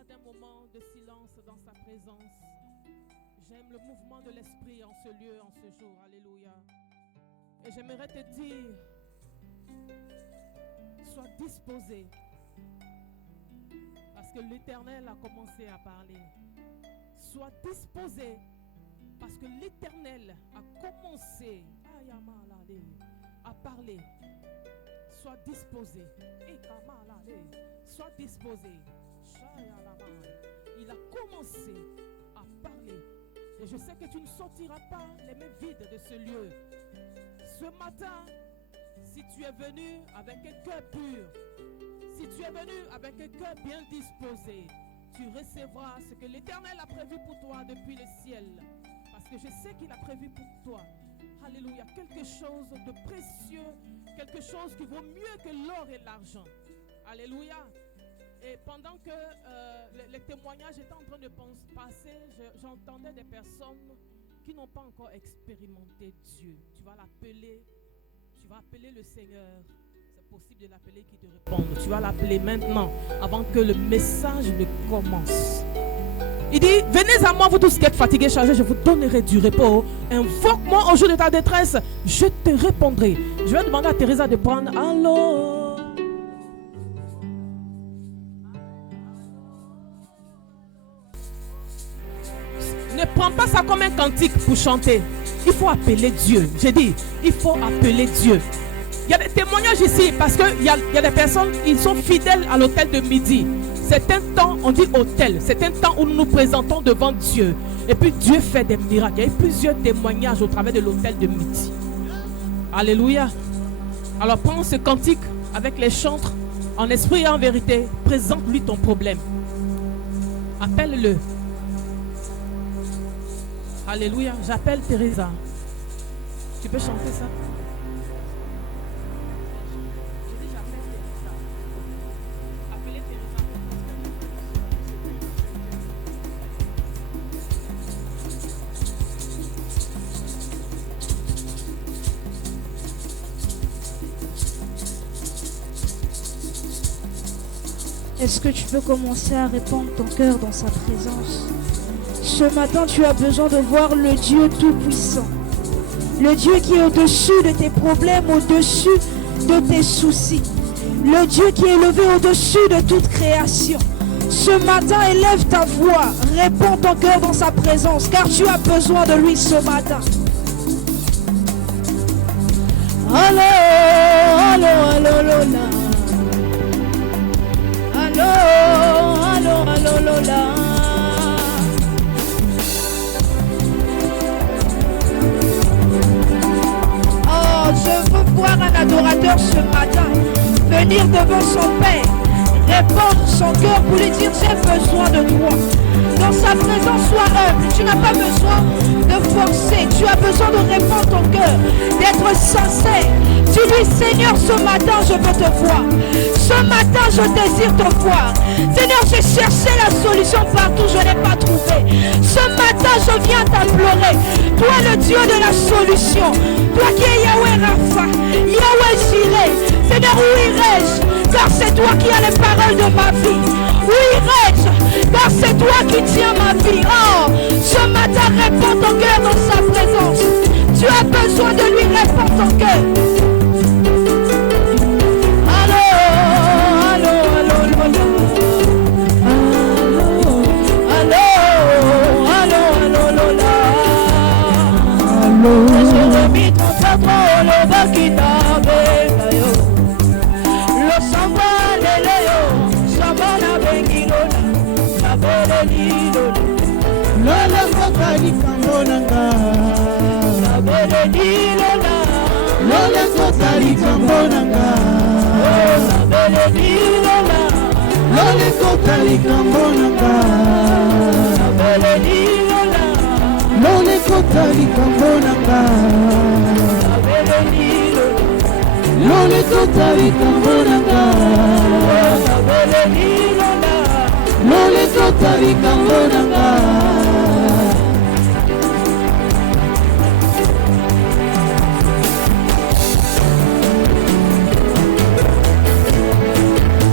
garde un moment de silence dans sa présence. J'aime le mouvement de l'esprit en ce lieu, en ce jour. Alléluia. Et j'aimerais te dire, sois disposé. Parce que l'Éternel a commencé à parler. Sois disposé. Parce que l'Éternel a commencé à parler. Sois disposé. Sois disposé. Il a commencé à parler. Et je sais que tu ne sortiras pas les mains vides de ce lieu. Ce matin, si tu es venu avec un cœur pur, si tu es venu avec un cœur bien disposé, tu recevras ce que l'Éternel a prévu pour toi depuis le ciel. Parce que je sais qu'il a prévu pour toi, alléluia, quelque chose de précieux, quelque chose qui vaut mieux que l'or et l'argent. Alléluia. Et pendant que les témoignages étaient en train de passer, j'entendais des personnes qui n'ont pas encore expérimenté Dieu. Tu vas l'appeler, tu vas appeler le Seigneur. C'est possible de l'appeler qui te réponde. Tu vas l'appeler maintenant, avant que le message ne commence. Il dit, venez à moi, vous tous qui êtes fatigués, chargés, je vous donnerai du repos. Invoque-moi au jour de ta détresse, je te répondrai. Je vais demander à Teresa de prendre. Allô? Ne prends pas ça comme un cantique pour chanter. Il faut appeler Dieu. J'ai dit, il faut appeler Dieu. Il y a des témoignages ici parce qu'il y a des personnes, ils sont fidèles à l'autel de midi. C'est un temps, on dit autel, c'est un temps où nous nous présentons devant Dieu. Et puis Dieu fait des miracles. Il y a eu plusieurs témoignages au travers de l'autel de midi. Alléluia. Alors prends ce cantique avec les chantres, en esprit et en vérité. Présente-lui ton problème. Appelle-le. Alléluia. J'appelle Teresa. Tu peux chanter ça? Est-ce que tu peux commencer à répandre ton cœur dans sa présence? Ce matin, tu as besoin de voir le Dieu Tout-Puissant. Le Dieu qui est au-dessus de tes problèmes, au-dessus de tes soucis. Le Dieu qui est élevé au-dessus de toute création. Ce matin, élève ta voix. Répands ton cœur dans sa présence, car tu as besoin de lui ce matin. Allô, allô, allô, allô, là. Allô, allô, allô, allô, là. Oh, je veux voir un adorateur ce matin venir devant son Père, répandre son cœur pour lui dire j'ai besoin de toi. Dans sa présence, sois humble. Tu n'as pas besoin de forcer. Tu as besoin de répandre ton cœur, d'être sincère. Dis-lui, Seigneur, ce matin, je veux te voir. Ce matin, je désire te voir. Seigneur, j'ai cherché la solution partout, je n'ai pas trouvé. Ce matin, je viens t'implorer. Toi, le Dieu de la solution. Toi qui es Yahweh Rapha, Yahweh Jireh. Seigneur, où irai-je? Car c'est toi qui as les paroles de ma vie. Où irai-je? Car c'est toi qui tiens ma vie. Oh, ce matin, répands ton cœur dans sa présence. Tu as besoin de lui répandre ton cœur. Allô, allô, allô, allô. Allô, allô, allô, allô, allô. Je remis ton patron, le bas qui t'avait. Le samba, le léo, samba la bengilola. Lola kokali kambonanga Lola kokali kambonanga Lola kokali kambonanga Lola kokali kambonanga Lola kokali kambonanga Lole totali kambonanga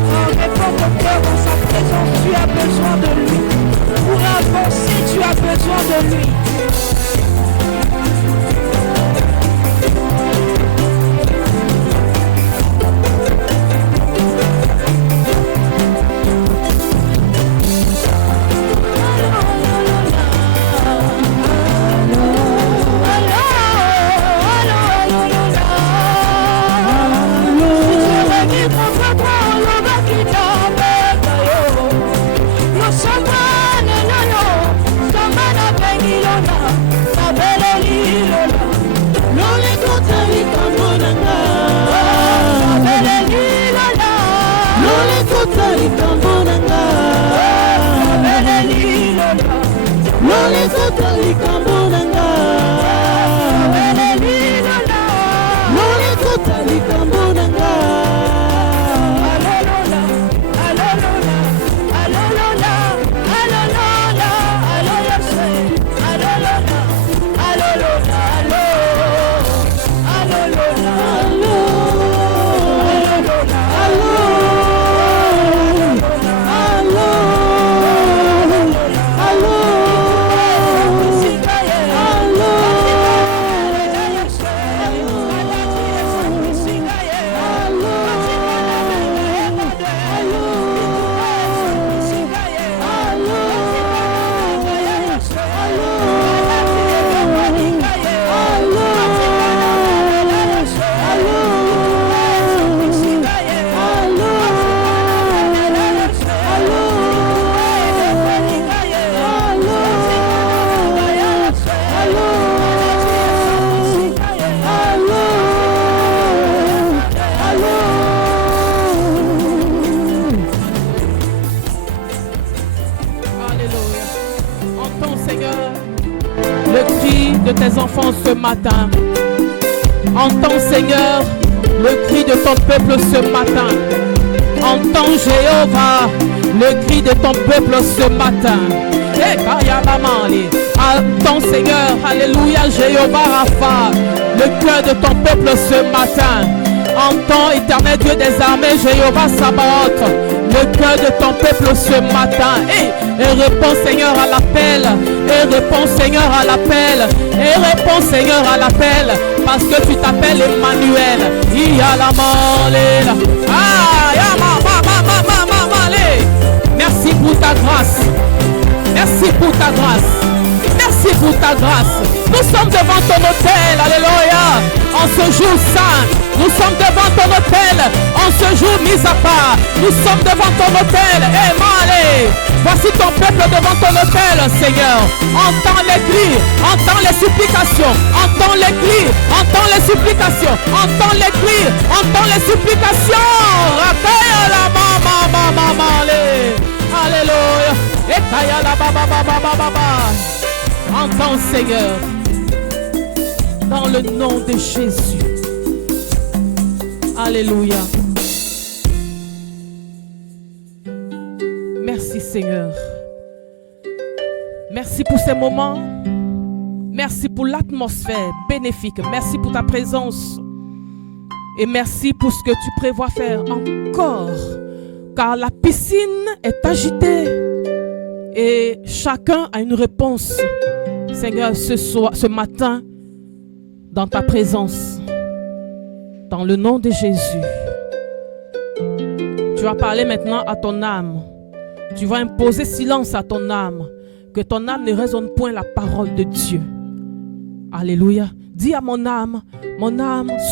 Oh, réponds ton cœur dans sa présence. Tu as besoin de besoin de lui. Ce matin, entends Seigneur le cri de ton peuple ce matin. Entends Jéhovah le cri de ton peuple ce matin. Entends Seigneur, alléluia, Jéhovah Rapha, le cœur de ton peuple ce matin. Entends éternel Dieu des armées, Jéhovah Sabaoth, le cœur de ton peuple ce matin. Et réponds Seigneur à l'appel. Et réponds Seigneur à l'appel. Et réponds Seigneur à l'appel. Parce que tu t'appelles Emmanuel. Merci pour ta grâce. Merci pour ta grâce. Merci pour ta grâce. Nous sommes devant ton autel. Alléluia. En ce jour saint. Nous sommes devant ton autel. En ce jour mis à part. Nous sommes devant ton autel. Allez. Voici ton peuple devant ton autel, Seigneur. Entends les cris, entends les supplications, entends les cris, entends les supplications, entends les cris, entends les supplications. Alléluia. Entends, Seigneur, dans le nom de Jésus. Alléluia. Merci Seigneur. Merci pour ces moments. Merci pour l'atmosphère bénéfique. Merci pour ta présence. Et merci pour ce que tu prévois faire encore. Car la piscine est agitée. Et chacun a une réponse. Seigneur, ce matin, dans ta présence. Dans le nom de Jésus. Tu vas parler maintenant à ton âme. Tu vas imposer silence à ton âme. Que ton âme ne raisonne point la parole de Dieu. Alléluia. Dis à mon âme,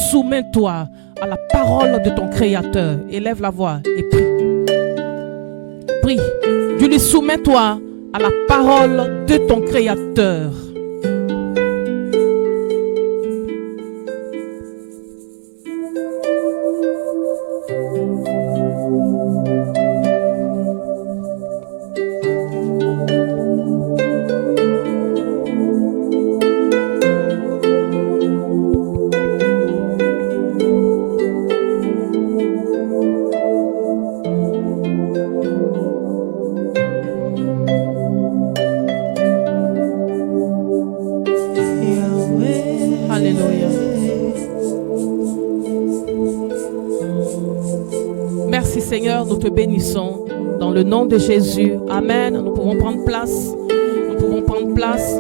soumets-toi à la parole de ton Créateur. Élève la voix et prie. Prie. Dis-lui, soumets-toi à la parole de ton Créateur. Seigneur, nous te bénissons dans le nom de Jésus. Amen. Nous pouvons prendre place. Nous Nous pouvons prendre place.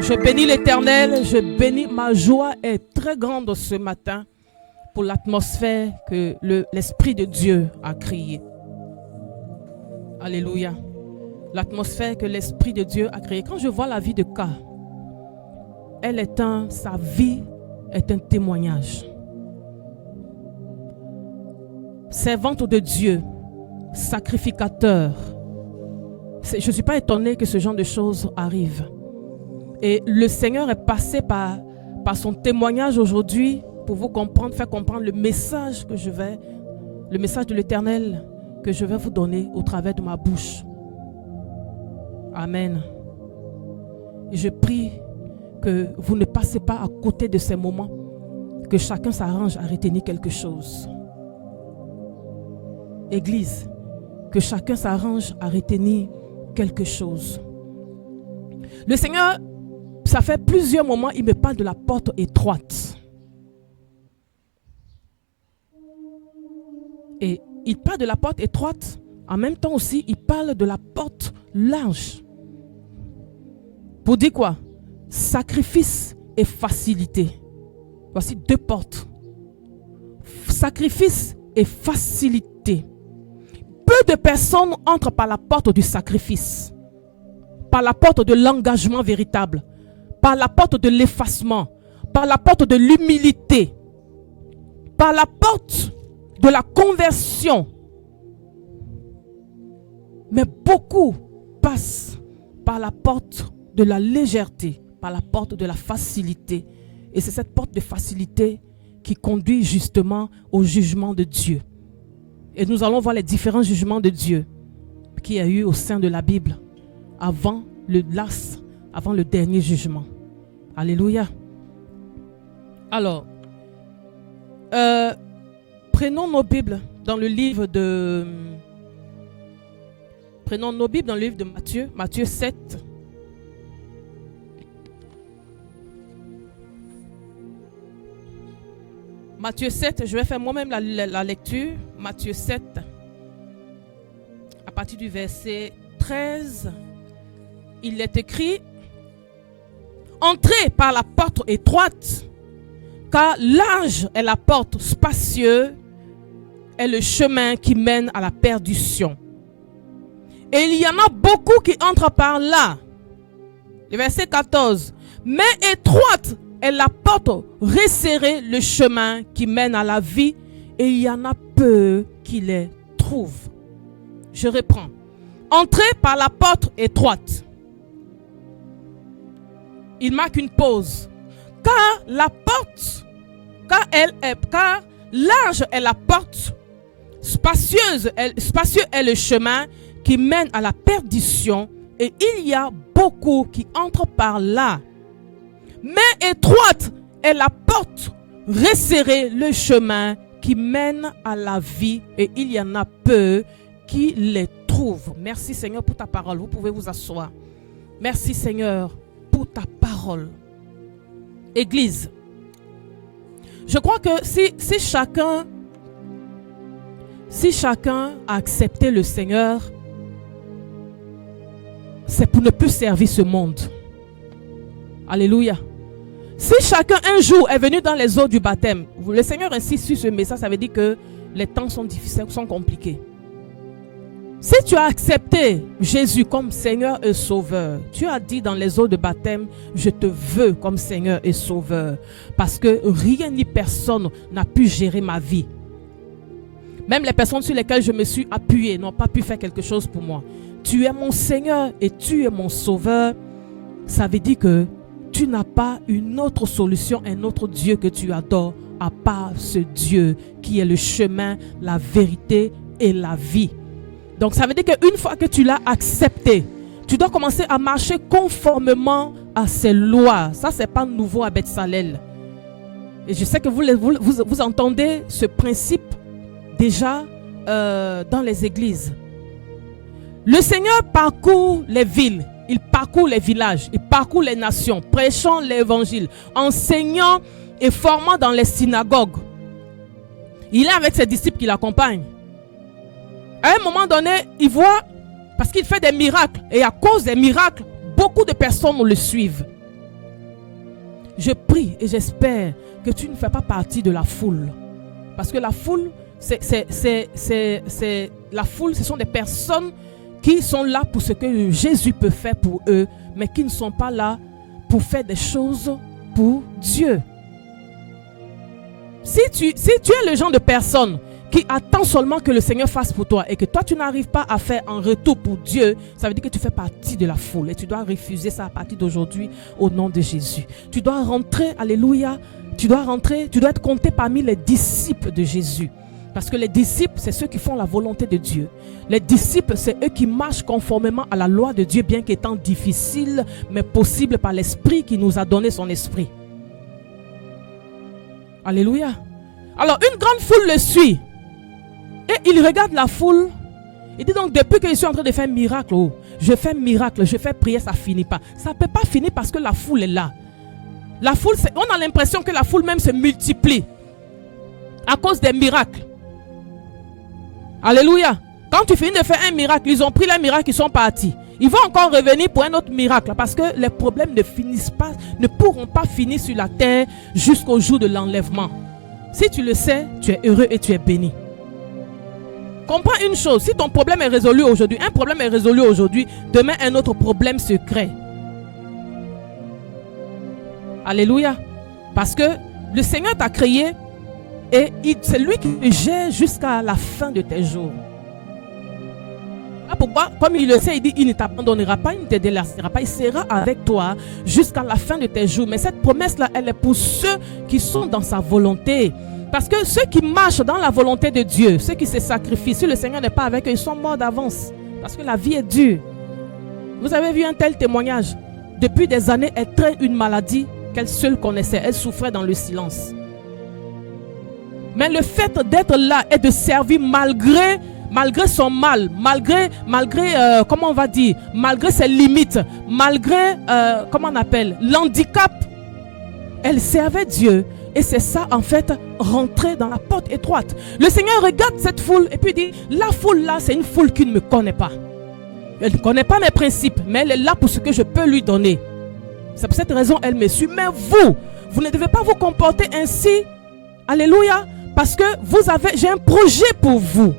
Je bénis l'Éternel, je bénis. Ma joie est très grande ce matin pour l'atmosphère que l'Esprit de Dieu a créée. Alléluia. L'atmosphère que l'Esprit de Dieu a créée. Quand je vois la vie de K, sa vie est un témoignage. Servante de Dieu, sacrificateur. Je ne suis pas étonné que ce genre de choses arrivent. Et le Seigneur est passé par son témoignage aujourd'hui pour vous comprendre, faire comprendre le message de l'Éternel que je vais vous donner au travers de ma bouche. Amen. Et je prie que vous ne passez pas à côté de ces moments, que chacun s'arrange à retenir quelque chose. Église, que chacun s'arrange à retenir quelque chose. Le Seigneur, ça fait plusieurs moments, il me parle de la porte étroite. Et il parle de la porte étroite, en même temps aussi, il parle de la porte large. Pour dire quoi? Sacrifice et facilité. Voici deux portes. Sacrifice et facilité. Peu de personnes entrent par la porte du sacrifice, par la porte de l'engagement véritable, par la porte de l'effacement, par la porte de l'humilité, par la porte de la conversion. Mais beaucoup passent par la porte de la légèreté, par la porte de la facilité. Et c'est cette porte de facilité qui conduit justement au jugement de Dieu. Et nous allons voir les différents jugements de Dieu qu'il y a eu au sein de la Bible avant le dernier jugement. Alléluia. Alors, prenons nos Bibles dans le livre de Matthieu, Matthieu 7. Matthieu 7, je vais faire moi-même la lecture. Matthieu 7, à partir du verset 13, il est écrit: entrez par la porte étroite, car large est la porte, spacieux est le chemin qui mène à la perdition. Et il y en a beaucoup qui entrent par là. Le verset 14, mais étroite est la porte, resserrée le chemin qui mène à la vie, et il y en a peu qui les trouvent. Je reprends. Entrez par la porte étroite. Il marque une pause. Car large est la porte, spacieux est le chemin qui mène à la perdition, et il y a beaucoup qui entrent par là. Mais étroite est la porte, resserrée le chemin qui mène à la vie, et il y en a peu qui les trouvent. Merci Seigneur pour ta parole. Vous pouvez vous asseoir. Merci Seigneur pour ta parole. Église, je crois que si chacun a accepté le Seigneur, c'est pour ne plus servir ce monde. Alléluia. Si chacun un jour est venu dans les eaux du baptême, le Seigneur insiste sur ce message, ça veut dire que les temps sont difficiles, sont compliqués. Si tu as accepté Jésus comme Seigneur et Sauveur, tu as dit dans les eaux de baptême, je te veux comme Seigneur et Sauveur, parce que rien ni personne n'a pu gérer ma vie. Même les personnes sur lesquelles je me suis appuyé n'ont pas pu faire quelque chose pour moi. Tu es mon Seigneur et tu es mon Sauveur. Ça veut dire que tu n'as pas une autre solution, un autre Dieu que tu adores, à part ce Dieu qui est le chemin, la vérité et la vie. Donc ça veut dire qu'une fois que tu l'as accepté, tu dois commencer à marcher conformément à ses lois. Ça, ce n'est pas nouveau à Beth-Salel. Et je sais que vous entendez ce principe déjà dans les églises. Le Seigneur parcourt les villes, il parcourt les villages, il parcourt les nations, prêchant l'évangile, enseignant et formant dans les synagogues. Il est avec ses disciples qui l'accompagnent. À un moment donné, il voit, Parce qu'il fait des miracles. Et à cause des miracles, beaucoup de personnes le suivent. Je prie et j'espère que tu ne fais pas partie de la foule. Parce que la foule, la foule, ce sont des personnes qui sont là pour ce que Jésus peut faire pour eux, mais qui ne sont pas là pour faire des choses pour Dieu. Si tu es le genre de personne qui attend seulement que le Seigneur fasse pour toi et que toi tu n'arrives pas à faire en retour pour Dieu, ça veut dire que tu fais partie de la foule et tu dois refuser ça à partir d'aujourd'hui au nom de Jésus. Tu dois rentrer, alléluia, tu dois être compté parmi les disciples de Jésus. Parce que les disciples, c'est ceux qui font la volonté de Dieu. Les disciples, c'est eux qui marchent conformément à la loi de Dieu, bien qu'étant difficile, mais possible par l'Esprit qui nous a donné son Esprit. Alléluia. Alors, une grande foule le suit. Et il regarde la foule. Il dit donc, depuis que je suis en train de faire un miracle, je fais miracle, je fais prière, ça ne finit pas. Ça ne peut pas finir parce que la foule est là. La foule, on a l'impression que la foule même se multiplie à cause des miracles. Alléluia. Quand tu finis de faire un miracle, ils ont pris les miracles, ils sont partis. Ils vont encore revenir pour un autre miracle parce que les problèmes ne pourront pas finir sur la terre jusqu'au jour de l'enlèvement. Si tu le sais, tu es heureux et tu es béni. Comprends une chose, si ton problème est résolu aujourd'hui, un problème est résolu aujourd'hui, demain un autre problème se crée. Alléluia. Parce que le Seigneur t'a créé et c'est lui qui te gère jusqu'à la fin de tes jours. Là pourquoi, comme il le sait, il dit, il ne t'abandonnera pas, il ne te délaissera pas, il sera avec toi jusqu'à la fin de tes jours. Mais cette promesse-là, elle est pour ceux qui sont dans sa volonté. Parce que ceux qui marchent dans la volonté de Dieu, ceux qui se sacrifient, si le Seigneur n'est pas avec eux, ils sont morts d'avance. Parce que la vie est dure. Vous avez vu un tel témoignage. Depuis des années, elle traîne une maladie qu'elle seule connaissait. Elle souffrait dans le silence. Mais le fait d'être là et de servir malgré son mal, malgré comment on va dire, malgré ses limites, malgré, comment on appelle, l'handicap, elle servait Dieu. Et c'est ça, en fait, rentrer dans la porte étroite. Le Seigneur regarde cette foule et puis dit, la foule là, c'est une foule qui ne me connaît pas. Elle ne connaît pas mes principes, mais elle est là pour ce que je peux lui donner. C'est pour cette raison qu'elle me suit. Mais vous ne devez pas vous comporter ainsi. Alléluia. Parce que j'ai un projet pour vous.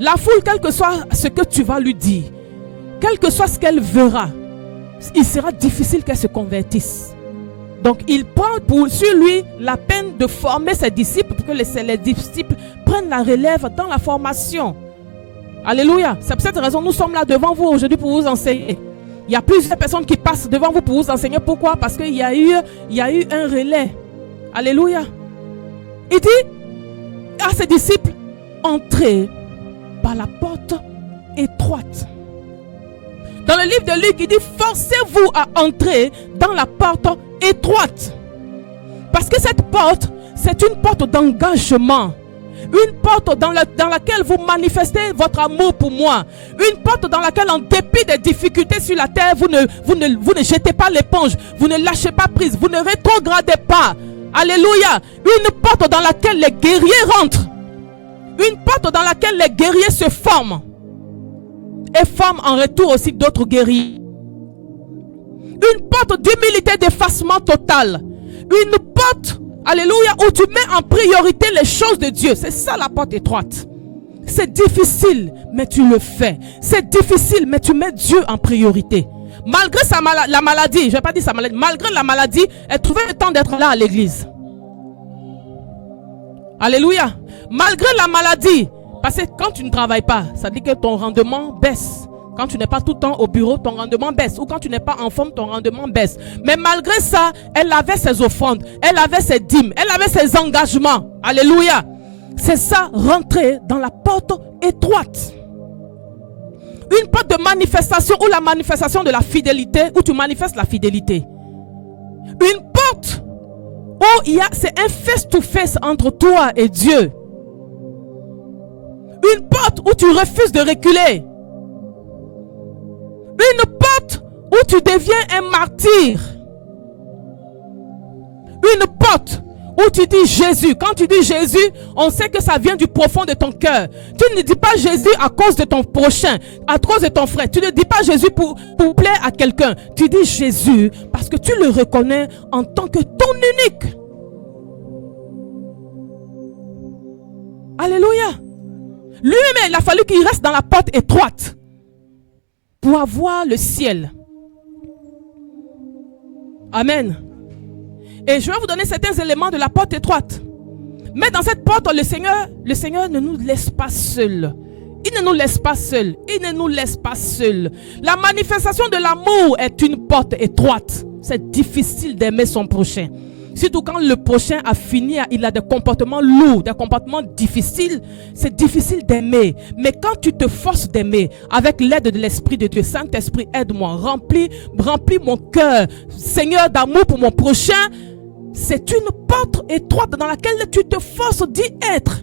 La foule, quel que soit ce que tu vas lui dire, quel que soit ce qu'elle verra, il sera difficile qu'elle se convertisse. Donc, il prend sur lui la peine de former ses disciples pour que les disciples prennent la relève dans la formation. Alléluia. C'est pour cette raison que nous sommes là devant vous aujourd'hui pour vous enseigner. Il y a plusieurs personnes qui passent devant vous pour vous enseigner. Pourquoi? Parce qu'il y a eu un relais. Alléluia. Il dit à ses disciples, entrez par la porte étroite. Dans le livre de Luc, il dit, forcez-vous à entrer dans la porte étroite. Parce que cette porte, c'est une porte d'engagement. Une porte dans laquelle vous manifestez votre amour pour moi. Une porte dans laquelle, en dépit des difficultés sur la terre, vous ne jetez pas l'éponge. Vous ne lâchez pas prise. Vous ne rétrogradez pas. Alléluia. Une porte dans laquelle les guerriers rentrent. Une porte dans laquelle les guerriers se forment. Et forment en retour aussi d'autres guerriers. Une porte d'humilité, d'effacement total. Une porte, alléluia, où tu mets en priorité les choses de Dieu. C'est ça la porte étroite. C'est difficile, mais tu le fais. C'est difficile, mais tu mets Dieu en priorité. Malgré la maladie, je ne vais pas dire sa maladie, malgré la maladie, elle trouvait le temps d'être là à l'église. Alléluia. Malgré la maladie, parce que quand tu ne travailles pas, ça dit que ton rendement baisse. Quand tu n'es pas tout le temps au bureau, ton rendement baisse. Ou quand tu n'es pas en forme, ton rendement baisse. Mais malgré ça, elle avait ses offrandes, elle avait ses dîmes, elle avait ses engagements. Alléluia. C'est ça, rentrer dans la porte étroite. Une porte de manifestation ou la manifestation de la fidélité, où tu manifestes la fidélité. Une porte où c'est un face-to-face entre toi et Dieu. Une porte où tu refuses de reculer. Une porte où tu deviens un martyr. Une porte où où tu dis Jésus. Quand tu dis Jésus, on sait que ça vient du profond de ton cœur. Tu ne dis pas Jésus à cause de ton prochain, à cause de ton frère. Tu ne dis pas Jésus pour plaire à quelqu'un. Tu dis Jésus parce que tu le reconnais en tant que ton unique. Alléluia. Lui-même, il a fallu qu'il reste dans la porte étroite pour avoir le ciel. Amen. Et je vais vous donner certains éléments de la porte étroite. Mais dans cette porte, le Seigneur ne nous laisse pas seuls. Il ne nous laisse pas seuls. Il ne nous laisse pas seuls. La manifestation de l'amour est une porte étroite. C'est difficile d'aimer son prochain. Surtout quand le prochain a fini, il a des comportements lourds, des comportements difficiles. C'est difficile d'aimer. Mais quand tu te forces d'aimer, avec l'aide de l'Esprit de Dieu, Saint-Esprit, aide-moi, remplis mon cœur, Seigneur, d'amour pour mon prochain. C'est une porte étroite dans laquelle tu te forces d'y être.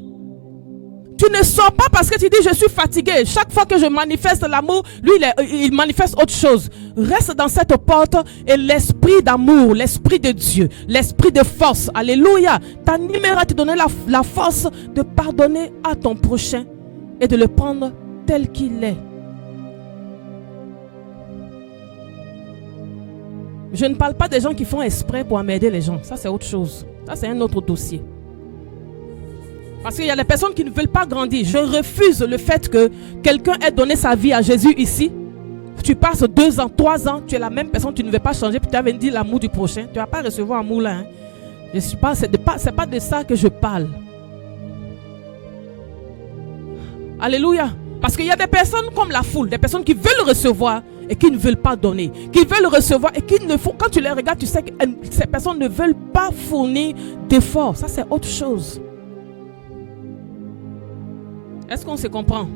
Tu ne sors pas parce que tu dis je suis fatigué. Chaque fois que je manifeste l'amour, lui il manifeste autre chose. Reste dans cette porte et l'esprit d'amour, l'esprit de Dieu, l'esprit de force, alléluia, t'animera à te donner la force de pardonner à ton prochain et de le prendre tel qu'il est. Je ne parle pas des gens qui font exprès pour emmerder les gens. Ça c'est autre chose. Ça c'est un autre dossier. Parce qu'il y a des personnes qui ne veulent pas grandir. Je refuse le fait que quelqu'un ait donné sa vie à Jésus ici. Tu passes 2 ans, 3 ans, tu es la même personne, tu ne veux pas changer, puis tu as dit l'amour du prochain. Tu ne vas pas recevoir amour là. Hein. C'est pas de ça que je parle. Alléluia. Parce qu'il y a des personnes comme la foule, des personnes qui veulent recevoir et qui ne veulent pas donner. Qui veulent recevoir et qui ne font. Quand tu les regardes, tu sais que ces personnes ne veulent pas fournir d'efforts. Ça, c'est autre chose. Est-ce qu'on se comprend?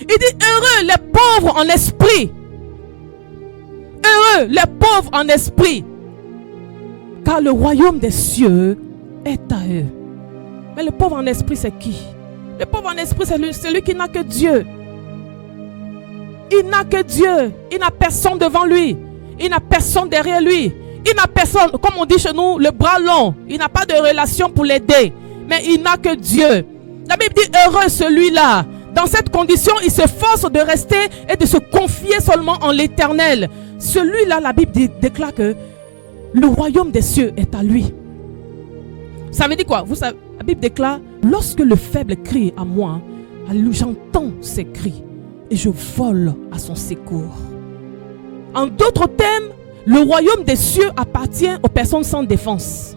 Il dit heureux les pauvres en esprit. Heureux les pauvres en esprit. Car le royaume des cieux est à eux. Mais le pauvre en esprit, c'est qui? Le pauvre en esprit, c'est celui qui n'a que Dieu. Il n'a que Dieu. Il n'a personne devant lui. Il n'a personne derrière lui. Il n'a personne, comme on dit chez nous, le bras long. Il n'a pas de relation pour l'aider. Mais il n'a que Dieu. La Bible dit heureux celui-là. Dans cette condition, il se force de rester et de se confier seulement en l'Éternel. Celui-là, la Bible déclare que le royaume des cieux est à lui. Ça veut dire quoi? Vous savez, la Bible déclare, lorsque le faible crie à moi, j'entends ses cris et je vole à son secours. En d'autres termes, le royaume des cieux appartient aux personnes sans défense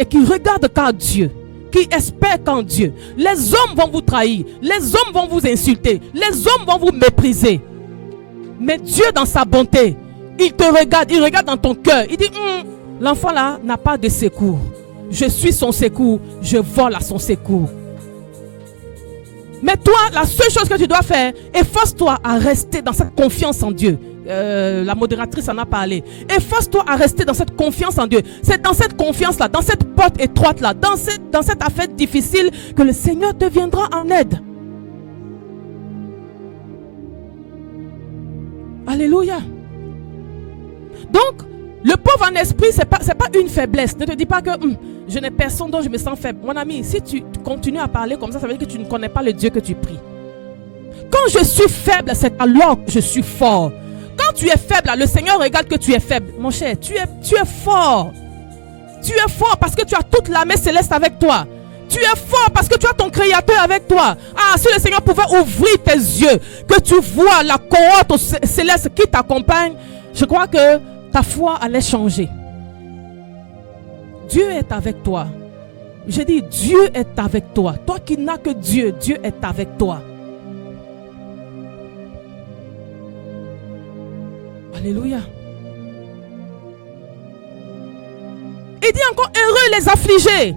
et qui regardent qu'à Dieu, qui espèrent qu'en Dieu. Les hommes vont vous trahir, les hommes vont vous insulter, les hommes vont vous mépriser. Mais Dieu, dans sa bonté, il te regarde, il regarde dans ton cœur. Il dit, l'enfant là n'a pas de secours. Je suis son secours, je vole à son secours. Mais toi, la seule chose que tu dois faire, efforce-toi à rester dans cette confiance en Dieu. La modératrice en a parlé. Efforce-toi à rester dans cette confiance en Dieu. C'est dans cette confiance-là, dans cette porte étroite-là, dans cette affaire difficile que le Seigneur te viendra en aide. Alléluia. Donc, le pauvre en esprit, c'est pas une faiblesse. Ne te dis pas que je n'ai personne dont je me sens faible. Mon ami, si tu continues à parler comme ça, ça veut dire que tu ne connais pas le Dieu que tu pries. Quand je suis faible, c'est alors que je suis fort. Quand tu es faible, le Seigneur regarde que tu es faible. Mon cher, tu es fort. Tu es fort parce que tu as toute l'armée céleste avec toi. Tu es fort parce que tu as ton Créateur avec toi. Ah, si le Seigneur pouvait ouvrir tes yeux, que tu vois la cohorte céleste qui t'accompagne, je crois que ta foi allait changer. Dieu est avec toi. Je dis, Dieu est avec toi. Toi qui n'as que Dieu, Dieu est avec toi. Alléluia. Il dit encore, heureux les affligés,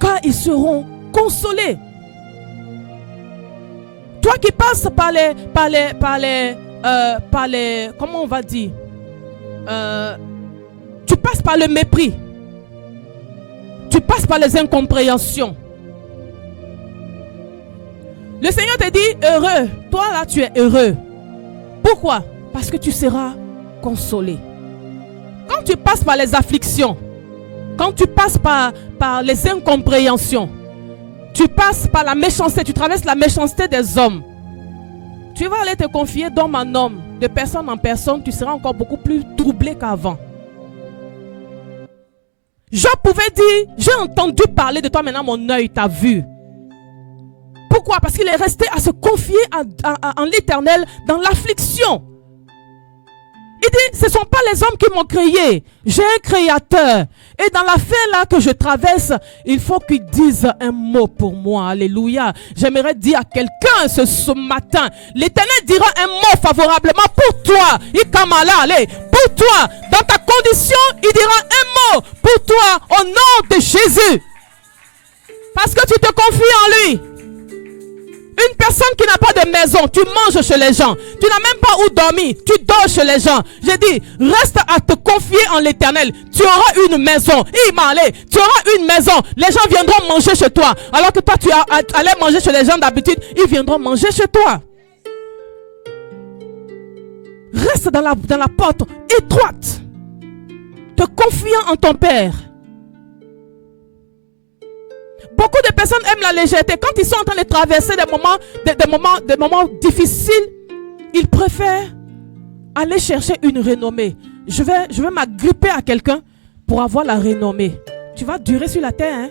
car ils seront consolés. Toi qui passes par les comment on va dire, tu passes par le mépris, tu passes par les incompréhensions. Le Seigneur te dit heureux. Toi là tu es heureux. Pourquoi? Parce que tu seras consolé. Quand tu passes par les afflictions, quand tu passes par les incompréhensions, tu passes par la méchanceté, tu traverses la méchanceté des hommes, tu vas aller te confier d'homme en homme, de personne en personne, tu seras encore beaucoup plus troublé qu'avant. Job pouvait dire, j'ai entendu parler de toi, maintenant mon œil t'a vu. Pourquoi? Parce qu'il est resté à se confier en l'Éternel dans l'affliction. Il dit, ce ne sont pas les hommes qui m'ont créé. J'ai un créateur. Et dans l'affaire là que je traverse, il faut qu'il dise un mot pour moi. Alléluia. J'aimerais dire à quelqu'un ce matin, l'Éternel dira un mot favorablement pour toi. Allez, pour toi, dans ta condition, il dira un mot pour toi au nom de Jésus. Parce que tu te confies en lui. Une personne qui n'a pas de maison, tu manges chez les gens. Tu n'as même pas où dormir, tu dors chez les gens. J'ai dit, reste à te confier en l'Éternel. Tu auras une maison. Tu auras une maison. Les gens viendront manger chez toi. Alors que toi, tu allais manger chez les gens d'habitude, ils viendront manger chez toi. Reste dans la porte étroite. Te confiant en ton Père. Beaucoup de personnes aiment la légèreté. Quand ils sont en train de traverser des moments difficiles, ils préfèrent aller chercher une renommée. Je vais m'agripper à quelqu'un pour avoir la renommée. Tu vas durer sur la terre. Hein?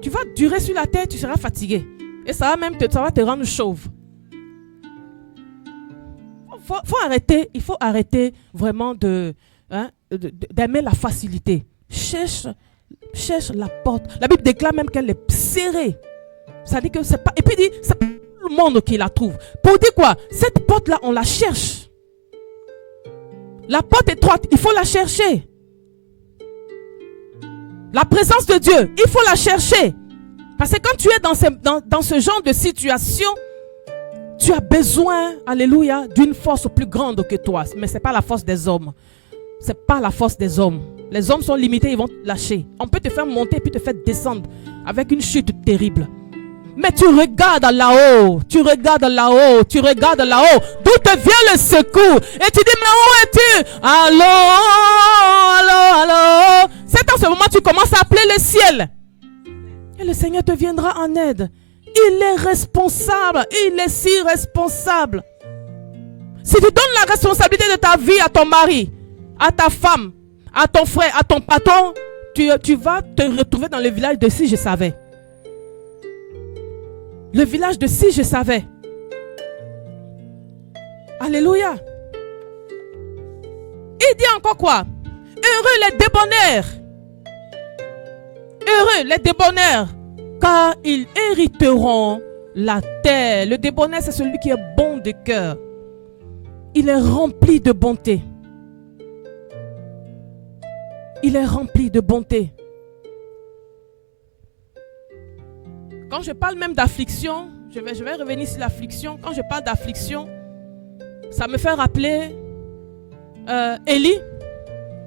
Tu vas durer sur la terre, tu seras fatigué. Et ça va te rendre chauve. Il faut arrêter vraiment d'aimer la facilité. Cherche la porte. La Bible déclare même qu'elle est serrée. Ça dit que c'est pas. Et puis dit, c'est pas tout le monde qui la trouve. Pour dire quoi? Cette porte-là, on la cherche. La porte étroite, il faut la chercher. La présence de Dieu, il faut la chercher. Parce que quand tu es dans ce genre de situation, tu as besoin, alléluia, d'une force plus grande que toi. Mais ce n'est pas la force des hommes. Ce n'est pas la force des hommes. Les hommes sont limités, ils vont te lâcher. On peut te faire monter puis te faire descendre avec une chute terrible. Mais tu regardes là-haut, tu regardes là-haut, tu regardes là-haut, d'où te vient le secours. Et tu dis, mais où es-tu? Allô, allô, allô. C'est en ce moment que tu commences à appeler le ciel. Et le Seigneur te viendra en aide. Il est responsable, il est si responsable. Si tu donnes la responsabilité de ta vie à ton mari, à ta femme, à ton frère, à ton patron, tu vas te retrouver dans le village de Si je savais. Le village de Si je savais. Alléluia. Il dit encore quoi? Heureux les débonnaires. Heureux les débonnaires, car ils hériteront la terre. Le débonnaire, c'est celui qui est bon de cœur. Il est rempli de bonté. Il est rempli de bonté. Quand je parle même d'affliction, je vais revenir sur l'affliction. Quand je parle d'affliction, ça me fait rappeler Élie.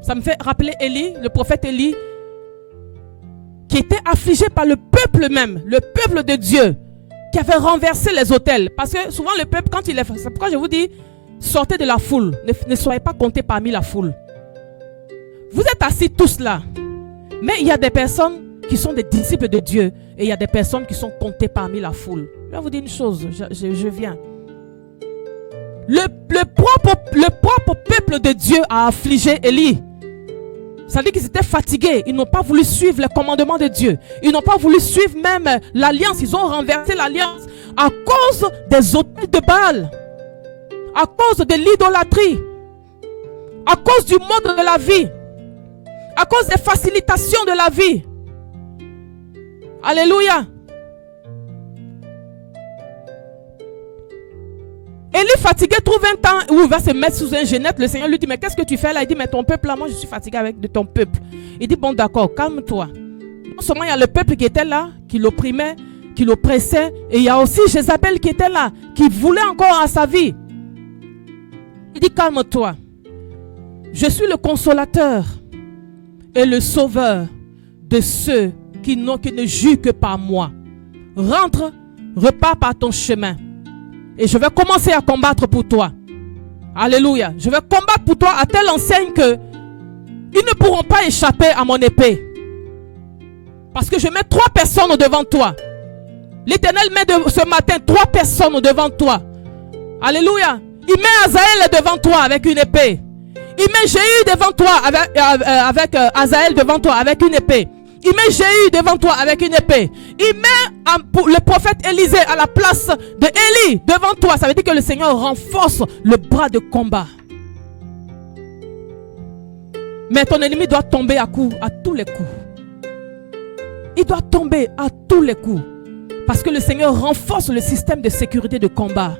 Ça me fait rappeler Élie, le prophète Élie, qui était affligé par le peuple même, le peuple de Dieu, qui avait renversé les autels. Parce que souvent le peuple, quand il est... C'est pourquoi je vous dis, sortez de la foule. Ne soyez pas comptés parmi la foule. Vous êtes assis tous là. Mais il y a des personnes qui sont des disciples de Dieu. Et il y a des personnes qui sont comptées parmi la foule. Je vais vous dire une chose, je viens. Le propre peuple de Dieu a affligé Élie. Ça veut dire qu'ils étaient fatigués. Ils n'ont pas voulu suivre les commandements de Dieu. Ils n'ont pas voulu suivre même l'alliance. Ils ont renversé l'alliance à cause des autels de Baal. À cause de l'idolâtrie. À cause du mode de la vie. À cause des facilitations de la vie. Alléluia. Élie fatigué trouve un temps où il va se mettre sous un genêt. Le Seigneur lui dit, mais qu'est-ce que tu fais là? Il dit, mais ton peuple là, moi je suis fatigué de ton peuple. Il dit, bon d'accord, calme-toi. Non seulement il y a le peuple qui était là, qui l'opprimait, qui l'oppressait. Et il y a aussi Jézabel qui était là, qui voulait encore à sa vie. Il dit, calme-toi. Je suis le consolateur et le sauveur de ceux qui ne jurent que par moi. Rentre, repars par ton chemin. Et je vais commencer à combattre pour toi. Alléluia. Je vais combattre pour toi à telle enseigne que ils ne pourront pas échapper à mon épée. Parce que je mets 3 personnes devant toi. L'Éternel met ce matin 3 personnes devant toi. Alléluia. Il met Azaël devant toi avec une épée. Il met Jéhu devant toi avec Azaël devant toi avec une épée. Il met Jéhu devant toi avec une épée. Il met le prophète Élisée à la place de Élie devant toi. Ça veut dire que le Seigneur renforce le bras de combat. Mais ton ennemi doit tomber à tous les coups. Il doit tomber à tous les coups. Parce que le Seigneur renforce le système de sécurité de combat.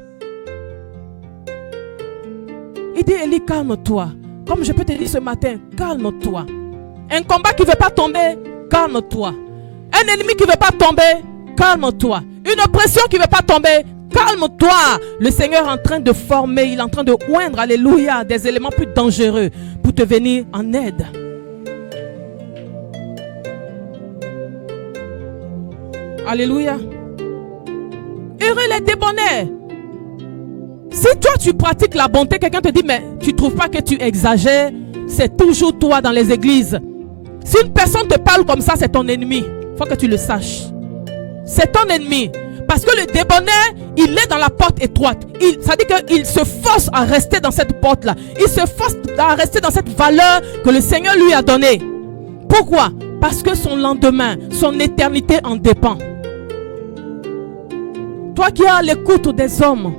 Il dit, Élie, calme-toi. Comme je peux te dire ce matin, calme-toi. Un combat qui ne veut pas tomber, calme-toi. Un ennemi qui ne veut pas tomber, calme-toi. Une oppression qui ne veut pas tomber, calme-toi. Le Seigneur est en train de former, il est en train de oindre, alléluia, des éléments plus dangereux pour te venir en aide. Alléluia. Heureux les débonnaires. Si toi tu pratiques la bonté, quelqu'un te dit, mais tu ne trouves pas que tu exagères? C'est toujours toi dans les églises. Si une personne te parle comme ça, c'est ton ennemi. Il faut que tu le saches. C'est ton ennemi. Parce que le débonnaire, il est dans la porte étroite. Ça dit qu'il se force à rester dans cette porte-là. Il se force à rester dans cette valeur que le Seigneur lui a donnée. Pourquoi? Parce que son lendemain, son éternité en dépend. Toi qui es à l'écoute des hommes,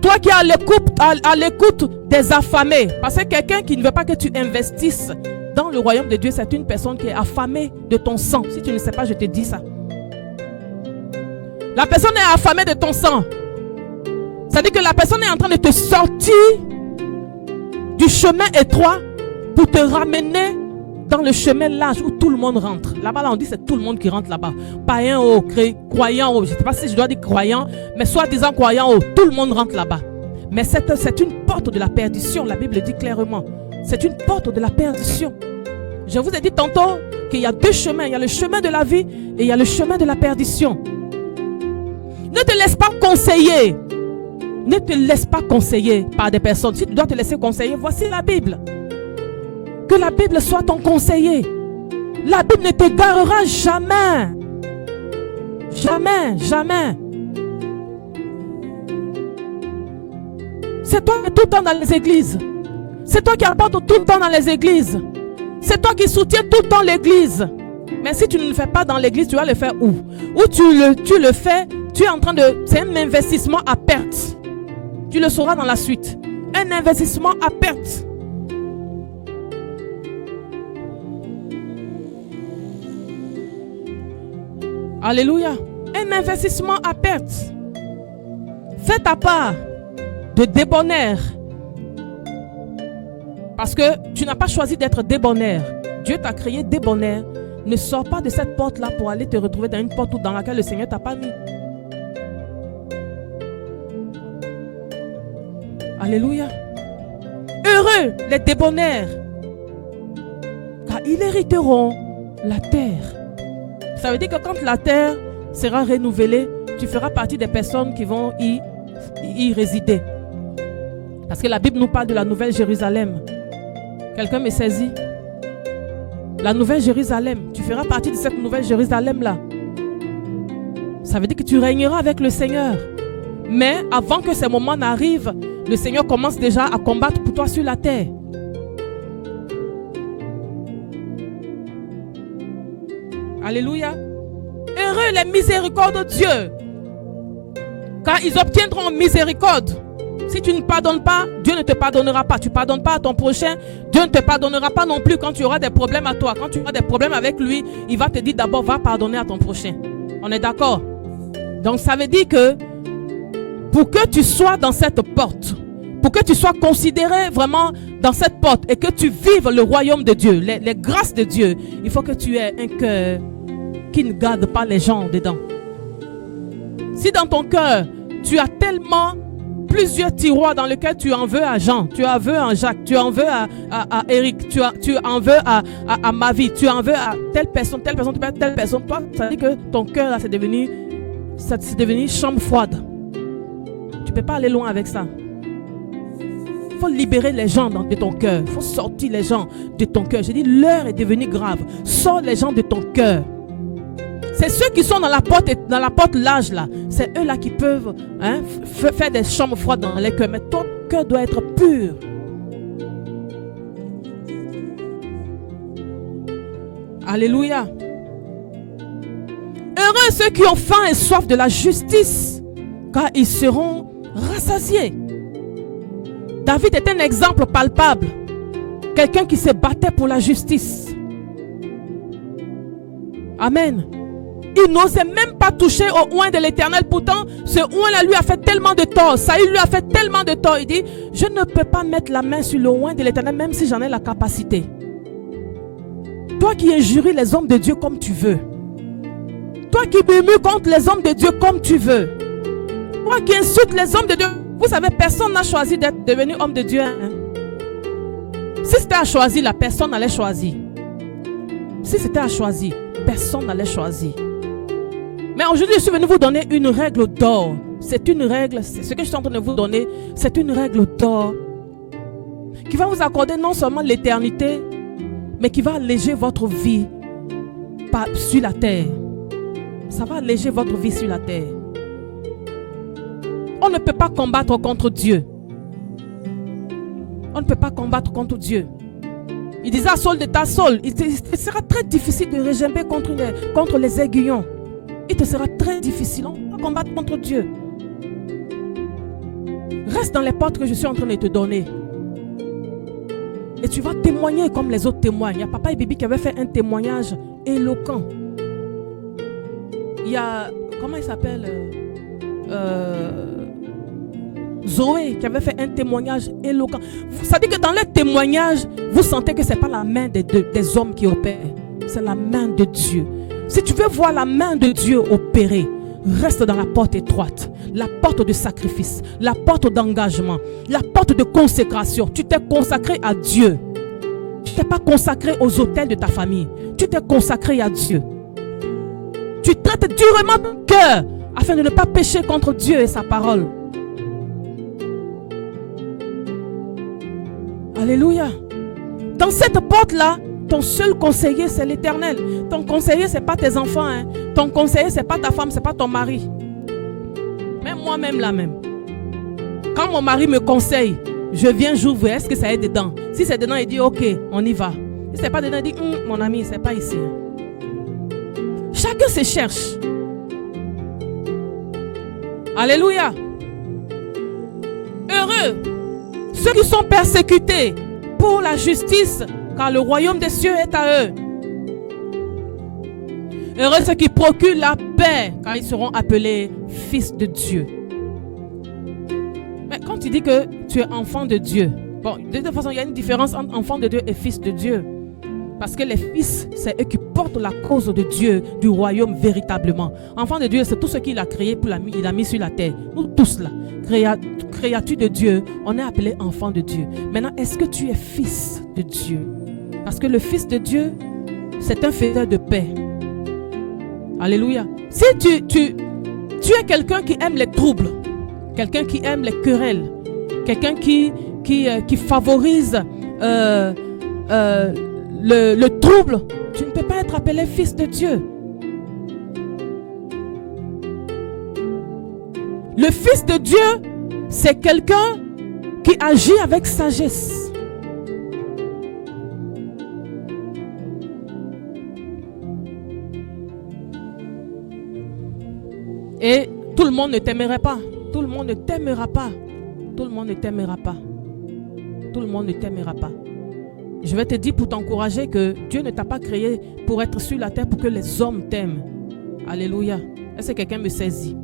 toi qui es à l'écoute des affamés, parce que quelqu'un qui ne veut pas que tu investisses dans le royaume de Dieu, c'est une personne qui est affamée de ton sang. Si tu ne sais pas, je te dis ça. La personne est affamée de ton sang. Ça veut dire que la personne est en train de te sortir du chemin étroit pour te ramener dans le chemin large où tout le monde rentre. Là-bas, là, on dit c'est tout le monde qui rentre là-bas. Païen haut, croyant haut. Je ne sais pas si je dois dire croyant, mais soi-disant croyant haut. Tout le monde rentre là-bas. Mais c'est une porte de la perdition. La Bible dit clairement. C'est une porte de la perdition. Je vous ai dit tantôt qu'il y a 2 chemins. Il y a le chemin de la vie et il y a le chemin de la perdition. Ne te laisse pas conseiller. Ne te laisse pas conseiller par des personnes. Si tu dois te laisser conseiller, voici la Bible. Que la Bible soit ton conseiller. La Bible ne te garera jamais. Jamais, jamais. C'est toi qui es tout le temps dans les églises. C'est toi qui apportes tout le temps dans les églises. C'est toi qui soutiens tout le temps l'église. Mais si tu ne le fais pas dans l'église, tu vas le faire où? Où tu le fais, tu es en train de... C'est un investissement à perte. Tu le sauras dans la suite. Un investissement à perte. Alléluia. Un investissement à perte. Fais ta part de débonnaire. Parce que tu n'as pas choisi d'être débonnaire. Dieu t'a créé débonnaire. Ne sors pas de cette porte-là pour aller te retrouver dans une porte dans laquelle le Seigneur t'a pas mis. Alléluia. Heureux les débonnaires, car ils hériteront la terre. Ça veut dire que quand la terre sera renouvelée, tu feras partie des personnes qui vont y résider. Parce que la Bible nous parle de la Nouvelle Jérusalem. Quelqu'un me saisit? La Nouvelle Jérusalem. Tu feras partie de cette Nouvelle Jérusalem-là. Ça veut dire que tu régneras avec le Seigneur. Mais avant que ces moments n'arrivent, le Seigneur commence déjà à combattre pour toi sur la terre. Alléluia. Heureux les miséricordes de Dieu, car ils obtiendront miséricorde. Si tu ne pardonnes pas, Dieu ne te pardonnera pas. Tu ne pardonnes pas à ton prochain, Dieu ne te pardonnera pas non plus quand tu auras des problèmes à toi. Quand tu auras des problèmes avec lui, il va te dire d'abord, va pardonner à ton prochain. On est d'accord? Donc ça veut dire que pour que tu sois dans cette porte, pour que tu sois considéré vraiment dans cette porte et que tu vives le royaume de Dieu, les grâces de Dieu, il faut que tu aies un cœur qui ne garde pas les gens dedans. Si dans ton cœur, tu as tellement plusieurs tiroirs dans lesquels tu en veux à Jean, tu en veux à Jacques, tu en veux à Eric, tu en veux à ma vie, tu en veux à telle personne, toi, ça veut dire que ton cœur là, c'est devenu chambre froide. Tu ne peux pas aller loin avec ça. faut libérer les gens de ton cœur. Il faut sortir les gens de ton cœur. J'ai dit, l'heure est devenue grave. Sors les gens de ton cœur. C'est ceux qui sont dans la porte large là. C'est eux là qui peuvent faire des chambres froides dans les cœurs. Mais ton cœur doit être pur. Alléluia. Heureux ceux qui ont faim et soif de la justice, car ils seront rassasiés. David est un exemple palpable. Quelqu'un qui se battait pour la justice. Amen. Il n'osait même pas toucher au oint de l'Éternel. Pourtant, ce oint-là lui a fait tellement de tort. Saül lui a fait tellement de tort. Il dit, je ne peux pas mettre la main sur le oint de l'Éternel, même si j'en ai la capacité. Toi qui injuries les hommes de Dieu comme tu veux. Toi qui murmures contre les hommes de Dieu comme tu veux. Toi qui insultes les hommes de Dieu. Vous savez, personne n'a choisi d'être devenu homme de Dieu. Si c'était à choisir, la personne allait choisir. Si c'était à choisir, personne n'allait choisir. Mais aujourd'hui, je suis venu vous donner une règle d'or. C'est une règle, c'est ce que je suis en train de vous donner. C'est une règle d'or qui va vous accorder non seulement l'éternité, mais qui va alléger votre vie sur la terre. Ça va alléger votre vie sur la terre. On ne peut pas combattre contre Dieu. On ne peut pas combattre contre Dieu. Il disait à Saul de Tarse, il sera très difficile de régimber contre les aiguillons. Il te sera très difficile. On ne peut pas combattre contre Dieu. Reste dans les portes que je suis en train de te donner. Et tu vas témoigner comme les autres témoignent. Il y a papa et Bibi qui avaient fait un témoignage éloquent. Il y a, comment il s'appelle Zoé qui avait fait un témoignage éloquent. Ça dit que dans le témoignage, vous sentez que ce n'est pas la main des hommes qui opèrent. C'est la main de Dieu. Si tu veux voir la main de Dieu opérer, reste dans la porte étroite, la porte de sacrifice, la porte d'engagement, la porte de consécration. Tu t'es consacré à Dieu. Tu t'es pas consacré aux autels de ta famille. Tu t'es consacré à Dieu. Tu traites durement ton cœur afin de ne pas pécher contre Dieu et sa parole. Alléluia. Dans cette porte-là, ton seul conseiller, c'est l'Éternel. Ton conseiller, ce n'est pas tes enfants. Ton conseiller, ce n'est pas ta femme, ce n'est pas ton mari. Même moi-même, là même. Quand mon mari me conseille, je viens, j'ouvre, est-ce que ça est dedans? Si c'est dedans, il dit, ok, on y va. Si ce n'est pas dedans, il dit, mon ami, ce n'est pas ici. Chacun se cherche. Alléluia. Heureux ceux qui sont persécutés pour la justice, car le royaume des cieux est à eux. Heureux ceux qui procurent la paix, car ils seront appelés fils de Dieu. Mais quand tu dis que tu es enfant de Dieu, bon, de toute façon, il y a une différence entre enfant de Dieu et fils de Dieu. Parce que les fils, c'est eux qui portent la cause de Dieu, du royaume véritablement. Enfant de Dieu, c'est tout ce qu'il a créé, il a mis sur la terre. Nous tous là, créatures de Dieu, on est appelés enfants de Dieu. Maintenant, est-ce que tu es fils de Dieu? Parce que le fils de Dieu, c'est un faiseur de paix. Alléluia. Si tu es quelqu'un qui aime les troubles, quelqu'un qui aime les querelles, quelqu'un qui favorise le trouble, tu ne peux pas être appelé fils de Dieu. Le fils de Dieu, c'est quelqu'un qui agit avec sagesse. Et tout le monde ne t'aimerait pas. Tout le monde ne t'aimera pas. Tout le monde ne t'aimera pas. Tout le monde ne t'aimera pas. Je vais te dire pour t'encourager que Dieu ne t'a pas créé pour être sur la terre pour que les hommes t'aiment. Alléluia. Est-ce que quelqu'un me saisit?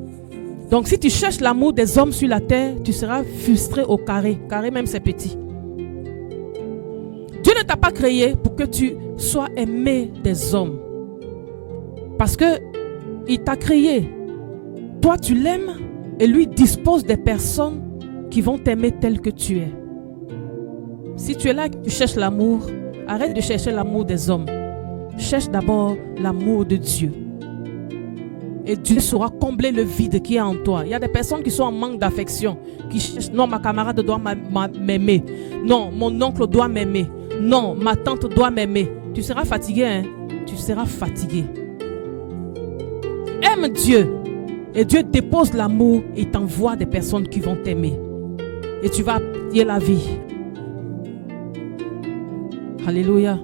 Donc si tu cherches l'amour des hommes sur la terre, tu seras frustré au carré. Carré même c'est petit. Dieu ne t'a pas créé pour que tu sois aimé des hommes. Parce que il t'a créé. Toi tu l'aimes et lui dispose des personnes qui vont t'aimer tel que tu es. Si tu es là et que tu cherches l'amour, arrête de chercher l'amour des hommes. Cherche d'abord l'amour de Dieu. Et Dieu saura combler le vide qui est en toi. Il y a des personnes qui sont en manque d'affection, qui cherchent, non, ma camarade doit m'aimer. Non, mon oncle doit m'aimer. Non, ma tante doit m'aimer. Tu seras fatigué, hein? Tu seras fatigué. Aime Dieu. Et Dieu dépose l'amour et t'envoie des personnes qui vont t'aimer. Et tu vas appuyer la vie. Alléluia.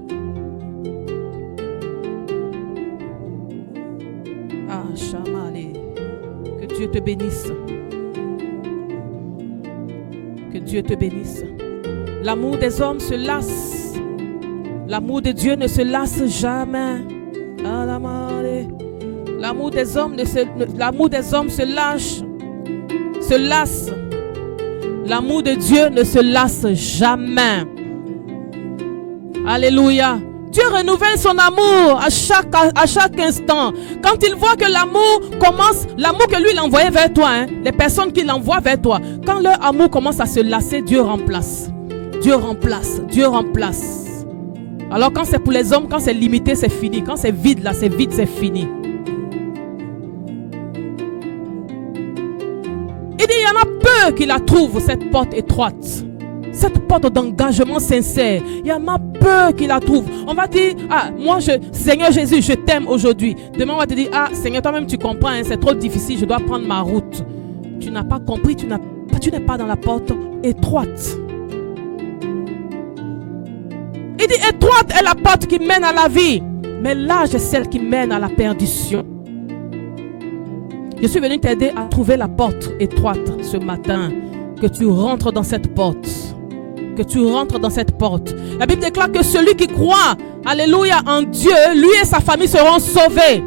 Ah, Chamale. Que Dieu te bénisse. Que Dieu te bénisse. L'amour des hommes se lasse. L'amour de Dieu ne se lasse jamais. L'amour des hommes se lâche, se lasse. L'amour de Dieu ne se lasse jamais. Alléluia. Dieu renouvelle son amour à chaque instant. Quand il voit que l'amour commence, l'amour que lui il envoyait vers toi, hein, les personnes qu'il envoie vers toi, quand leur amour commence à se lasser, Dieu remplace. Dieu remplace. Dieu remplace. Alors quand c'est pour les hommes, quand c'est limité, c'est fini. Quand c'est vide, là, c'est vide, c'est fini. Il dit, il y en a peu qui la trouvent, cette porte étroite. Cette porte d'engagement sincère. Il y en a peu qui la trouvent. On va dire, ah, moi, Seigneur Jésus, je t'aime aujourd'hui. Demain, on va te dire, ah, Seigneur, toi-même, tu comprends, hein, c'est trop difficile, je dois prendre ma route. Tu n'as pas compris, tu n'es pas dans la porte étroite. Il dit, étroite est la porte qui mène à la vie, mais large est celle qui mène à la perdition. Je suis venu t'aider à trouver la porte étroite ce matin. Que tu rentres dans cette porte. Que tu rentres dans cette porte. La Bible déclare que celui qui croit, alléluia, en Dieu, lui et sa famille seront sauvés.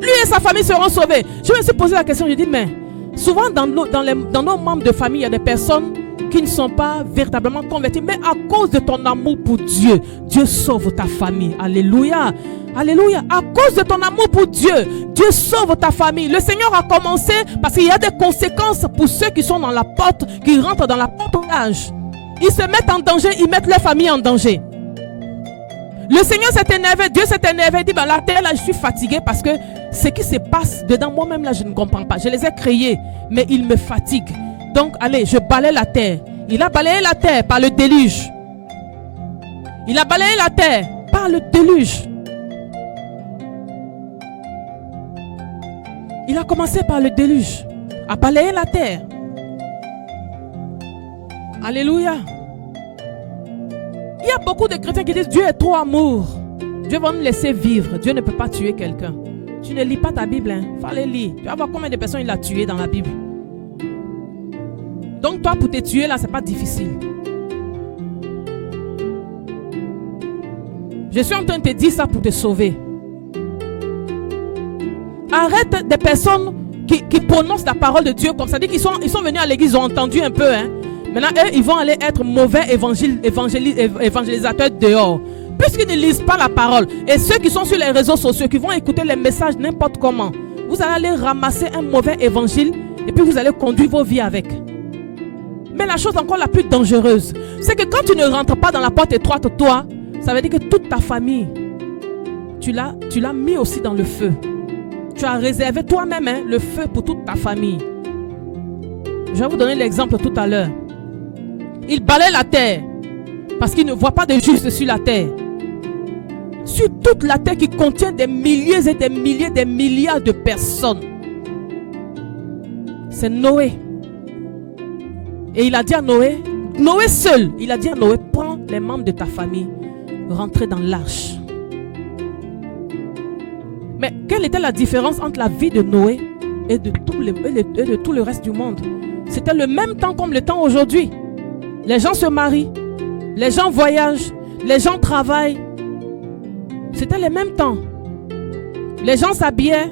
Lui et sa famille seront sauvés. Je me suis posé la question, je dis, mais souvent dans nos membres de famille, il y a des personnes qui ne sont pas véritablement convertis, mais à cause de ton amour pour Dieu, Dieu sauve ta famille. Alléluia. Alléluia. À cause de ton amour pour Dieu, Dieu sauve ta famille. Le Seigneur a commencé parce qu'il y a des conséquences pour ceux qui sont dans la porte, qui rentrent dans la porte. Ils se mettent en danger, ils mettent leur famille en danger. Le Seigneur s'est énervé, Dieu s'est énervé, il dit, ben, la terre là, je suis fatigué parce que ce qui se passe dedans, moi-même là, je ne comprends pas. Je les ai créés, mais ils me fatiguent. Donc, allez, je balaye la terre. Il a balayé la terre par le déluge. Il a balayé la terre par le déluge. Il a commencé par le déluge, à balayer la terre. Alléluia. Il y a beaucoup de chrétiens qui disent Dieu est trop amour. Dieu va nous laisser vivre. Dieu ne peut pas tuer quelqu'un. Tu ne lis pas ta Bible, hein. Il faut aller lire. Tu vas voir combien de personnes il a tué dans la Bible. Donc toi, pour te tuer là, c'est pas difficile. Je suis en train de te dire ça pour te sauver. Arrête des personnes qui prononcent la parole de Dieu comme ça. Dit qu'ils sont venus à l'église, ils ont entendu un peu. Hein. Maintenant, eux, ils vont aller être mauvais évangélisateurs dehors. Puisqu'ils ne lisent pas la parole. Et ceux qui sont sur les réseaux sociaux, qui vont écouter les messages n'importe comment, vous allez aller ramasser un mauvais évangile et puis vous allez conduire vos vies avec. Mais la chose encore la plus dangereuse, c'est que quand tu ne rentres pas dans la porte étroite, toi, ça veut dire que toute ta famille, tu l'as mis aussi dans le feu. Tu as réservé toi-même, hein, le feu pour toute ta famille. Je vais vous donner l'exemple tout à l'heure. Il balaye la terre parce qu'il ne voit pas de juste sur la terre. Sur toute la terre qui contient des milliers et des milliers, des milliards de personnes. C'est Noé. Et il a dit à Noé, Noé seul, il a dit à Noé, prends les membres de ta famille, rentrez dans l'arche. Mais quelle était la différence entre la vie de Noé et de tout le reste du monde? C'était le même temps comme le temps aujourd'hui. Les gens se marient, les gens voyagent, les gens travaillent. C'était le même temps. Les gens s'habillaient.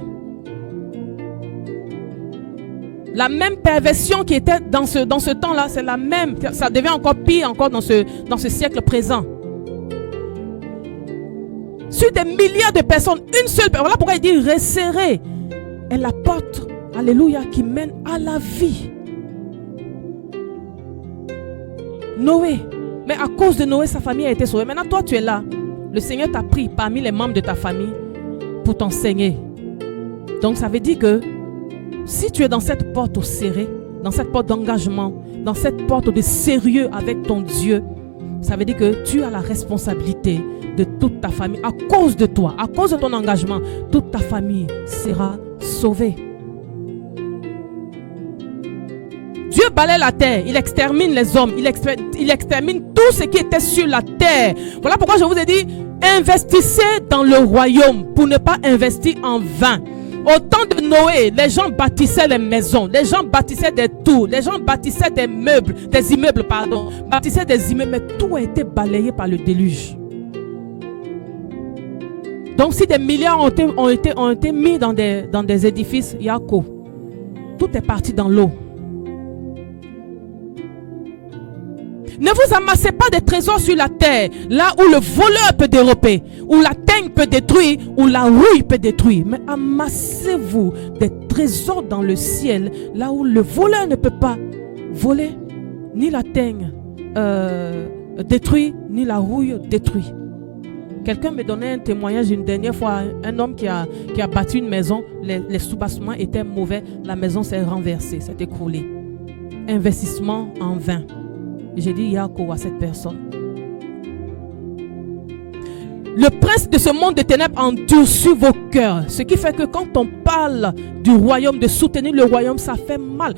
La même perversion qui était dans ce temps-là, c'est la même. Ça devient encore pire encore dans ce siècle présent. Sur des milliards de personnes, une seule personne. Voilà pourquoi il dit resserrer est la porte, alléluia, qui mène à la vie. Noé. Mais à cause de Noé, sa famille a été sauvée. Maintenant, toi, tu es là. Le Seigneur t'a pris parmi les membres de ta famille pour t'enseigner. Donc ça veut dire que si tu es dans cette porte au serré, dans cette porte d'engagement, dans cette porte de sérieux avec ton Dieu, ça veut dire que tu as la responsabilité de toute ta famille. À cause de toi, à cause de ton engagement, toute ta famille sera sauvée. Dieu balaie la terre, il extermine les hommes, il extermine tout ce qui était sur la terre. Voilà pourquoi je vous ai dit, investissez dans le royaume pour ne pas investir en vain. Au temps de Noé, les gens bâtissaient les maisons, les gens bâtissaient des tours, les gens bâtissaient des immeubles, bâtissaient des immeubles, mais tout a été balayé par le déluge. Donc si des milliards ont été mis dans des édifices, il y a quoi? Tout est parti dans l'eau. Ne vous amassez pas des trésors sur la terre, là où le voleur peut dérober, où la teigne peut détruire, où la rouille peut détruire. Mais amassez-vous des trésors dans le ciel, là où le voleur ne peut pas voler, ni la teigne détruire, ni la rouille détruire. Quelqu'un me donnait un témoignage une dernière fois, un homme qui a bâti une maison, les soubassements étaient mauvais, la maison s'est renversée, s'est écroulée. Investissement en vain. J'ai dit Yako à cette personne. Le prince de ce monde de ténèbres endurcit vos cœurs. Ce qui fait que quand on parle du royaume, de soutenir le royaume, ça fait mal.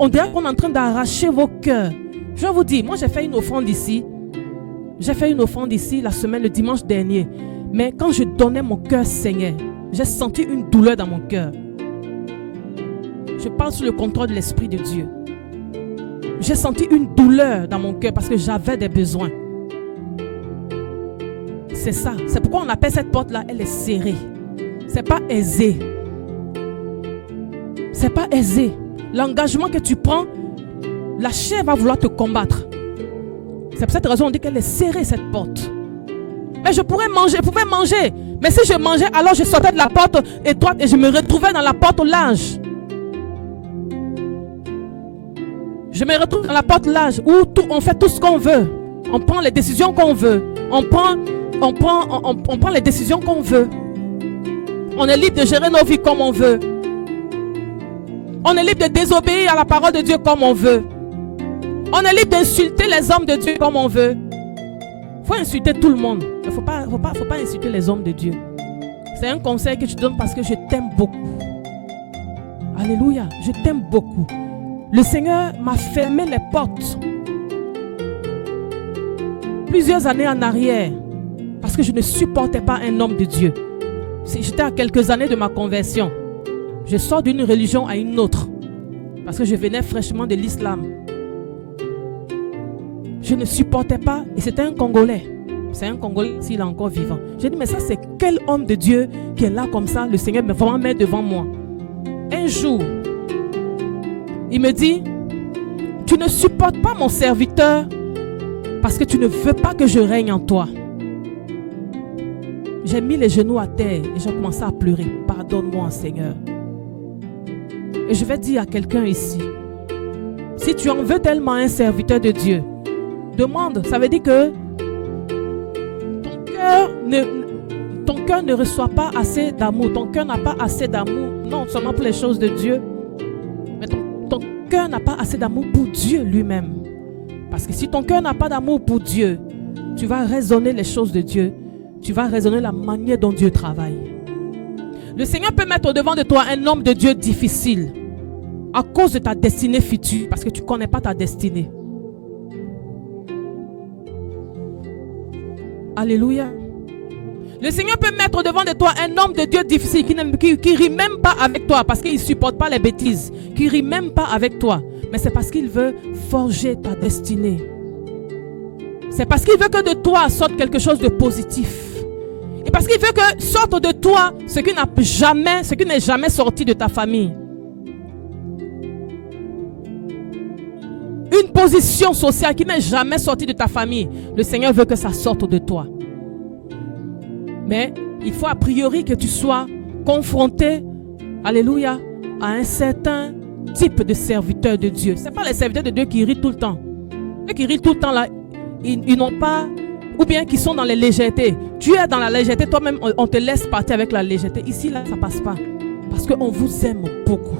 On dirait qu'on est en train d'arracher vos cœurs. Je vous dis, moi j'ai fait une offrande ici. J'ai fait une offrande ici le dimanche dernier. Mais quand je donnais, mon cœur saignait. J'ai senti une douleur dans mon cœur. Je parle sous le contrôle de l'Esprit de Dieu. J'ai senti une douleur dans mon cœur parce que j'avais des besoins. C'est ça. C'est pourquoi on appelle cette porte-là, elle est serrée. C'est pas aisé. C'est pas aisé. L'engagement que tu prends, la chair va vouloir te combattre. C'est pour cette raison qu'on dit qu'elle est serrée, cette porte. Mais je pouvais manger. Mais si je mangeais, alors je sortais de la porte étroite et je me retrouvais dans la porte large. Je me retrouve dans la porte large où on fait tout ce qu'on veut. On prend les décisions qu'on veut. On prend les décisions qu'on veut. On est libre de gérer nos vies comme on veut. On est libre de désobéir à la parole de Dieu comme on veut. On est libre d'insulter les hommes de Dieu comme on veut. Il faut insulter tout le monde. Il ne faut pas insulter les hommes de Dieu. C'est un conseil que je donne parce que je t'aime beaucoup. Alléluia, je t'aime beaucoup. Le Seigneur m'a fermé les portes plusieurs années en arrière parce que je ne supportais pas un homme de Dieu. J'étais à quelques années de ma conversion. Je sors d'une religion à une autre parce que je venais fraîchement de l'islam. Je ne supportais pas et c'était un Congolais. C'est un Congolais s'il est encore vivant. J'ai dit mais ça c'est quel homme de Dieu qui est là comme ça, le Seigneur me vraiment met devant moi. Un jour, il me dit, tu ne supportes pas mon serviteur parce que tu ne veux pas que je règne en toi. J'ai mis les genoux à terre et j'ai commencé à pleurer. Pardonne-moi, Seigneur. Et je vais dire à quelqu'un ici, si tu en veux tellement un serviteur de Dieu, demande, ça veut dire que ton cœur ne reçoit pas assez d'amour. Ton cœur n'a pas assez d'amour, non seulement pour les choses de Dieu, mais ton cœur n'a pas assez d'amour pour Dieu lui-même. Parce que si ton cœur n'a pas d'amour pour Dieu, tu vas raisonner les choses de Dieu. Tu vas raisonner la manière dont Dieu travaille. Le Seigneur peut mettre au-devant de toi un homme de Dieu difficile à cause de ta destinée future, parce que tu ne connais pas ta destinée. Alléluia. Le Seigneur peut mettre devant de toi un homme de Dieu difficile qui ne rit même pas avec toi parce qu'il ne supporte pas les bêtises, qui ne rit même pas avec toi. Mais c'est parce qu'il veut forger ta destinée. C'est parce qu'il veut que de toi sorte quelque chose de positif. Et parce qu'il veut que sorte de toi ce qui n'est jamais sorti de ta famille. Une position sociale qui n'est jamais sortie de ta famille. Le Seigneur veut que ça sorte de toi. Mais il faut a priori que tu sois confronté, alléluia, à un certain type de serviteur de Dieu. Ce n'est pas les serviteurs de Dieu qui rient tout le temps. Ceux qui rient tout le temps là, ils n'ont pas, ou bien qui sont dans les légèretés. Tu es dans la légèreté, toi-même, on te laisse partir avec la légèreté. Ici, là, ça ne passe pas. Parce qu'on vous aime beaucoup.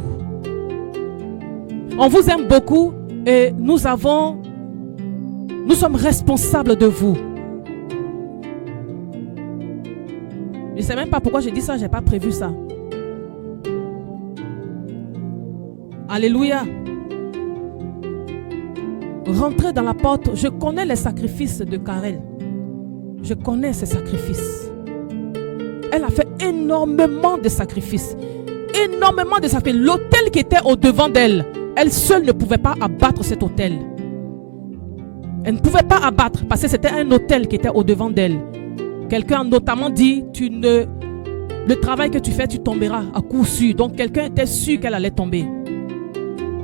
On vous aime beaucoup et nous sommes responsables de vous. Je ne sais même pas pourquoi j'ai dit ça, je n'ai pas prévu ça. Alléluia. Rentrez dans la porte. Je connais les sacrifices de Karel. Je connais ses sacrifices. Elle a fait énormément de sacrifices. Énormément de sacrifices. L'autel qui était au-devant d'elle, elle seule ne pouvait pas abattre cet autel. Elle ne pouvait pas abattre parce que c'était un autel qui était au-devant d'elle. Quelqu'un a notamment dit, le travail que tu fais, tu tomberas à coup sûr. Donc quelqu'un était sûr qu'elle allait tomber.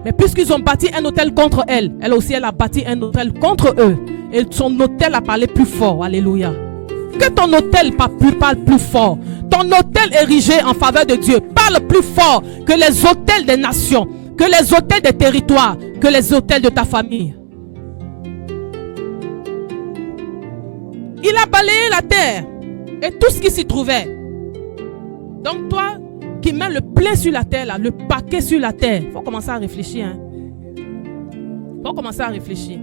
Mais puisqu'ils ont bâti un autel contre elle, elle aussi, elle a bâti un autel contre eux. Et son autel a parlé plus fort. Alléluia. Que ton autel parle plus fort. Ton autel érigé en faveur de Dieu parle plus fort que les autels des nations, que les autels des territoires, que les autels de ta famille. Il a balayé la terre et tout ce qui s'y trouvait. Donc toi qui mets le plein sur la terre, là, le paquet sur la terre, il faut commencer à réfléchir. Il faut commencer à réfléchir.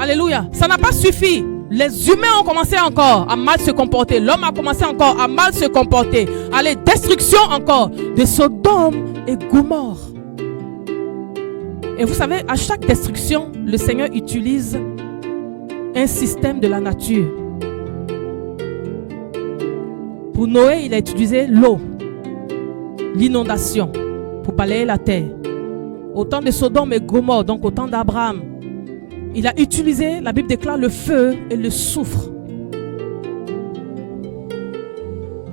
Alléluia. Ça n'a pas suffi. Les humains ont commencé encore à mal se comporter. L'homme a commencé encore à mal se comporter. Allez, destruction encore de Sodome et Gomorrhe. Et vous savez, à chaque destruction, le Seigneur utilise un système de la nature. Pour Noé, il a utilisé l'eau, l'inondation, pour balayer la terre. Au temps de Sodome et Gomorrhe, donc au temps d'Abraham, il a utilisé, la Bible déclare, le feu et le soufre.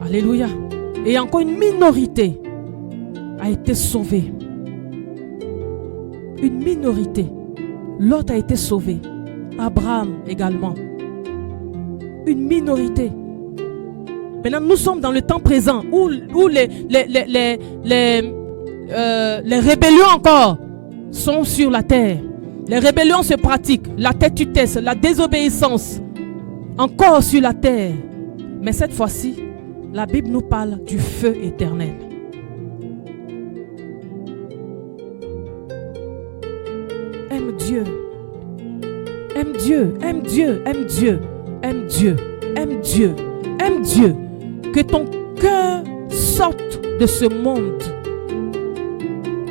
Alléluia. Et encore une minorité a été sauvée. Une minorité. L'autre a été sauvé. Abraham également. Une minorité. Maintenant, nous sommes dans le temps présent où les rébellions encore sont sur la terre. Les rébellions se pratiquent. La tétutesse, la désobéissance encore sur la terre. Mais cette fois-ci, la Bible nous parle du feu éternel. Aime Dieu. Aime Dieu, aime Dieu, aime Dieu, aime Dieu, aime Dieu, aime Dieu. Que ton cœur sorte de ce monde.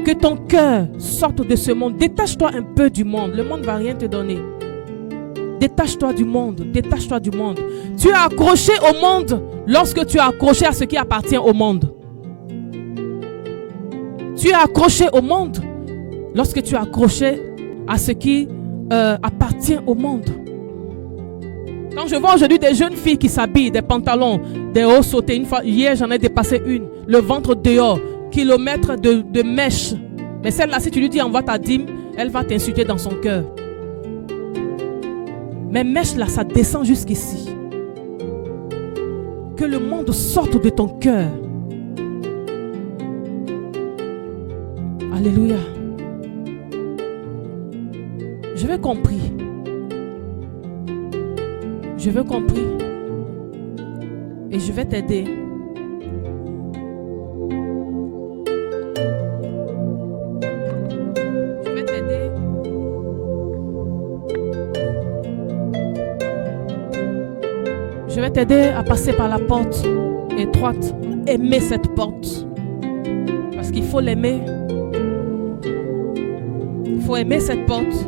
Que ton cœur sorte de ce monde. Détache-toi un peu du monde. Le monde ne va rien te donner. Détache-toi du monde. Détache-toi du monde. Tu es accroché au monde lorsque tu es accroché à ce qui appartient au monde. Tu es accroché au monde lorsque tu es accroché à ce qui appartient au monde. Quand je vois aujourd'hui des jeunes filles qui s'habillent, des pantalons, des hauts sautés, une fois, hier j'en ai dépassé une, le ventre dehors, kilomètres de mèches. Mais celle-là, si tu lui dis envoie ta dîme, elle va t'insulter dans son cœur. Mais mèches là, ça descend jusqu'ici. Que le monde sorte de ton cœur. Alléluia. Je veux compris. Je veux compris. Et je vais t'aider. Je vais t'aider. Je vais t'aider à passer par la porte étroite. Aimer cette porte. Parce qu'il faut l'aimer. Il faut aimer cette porte.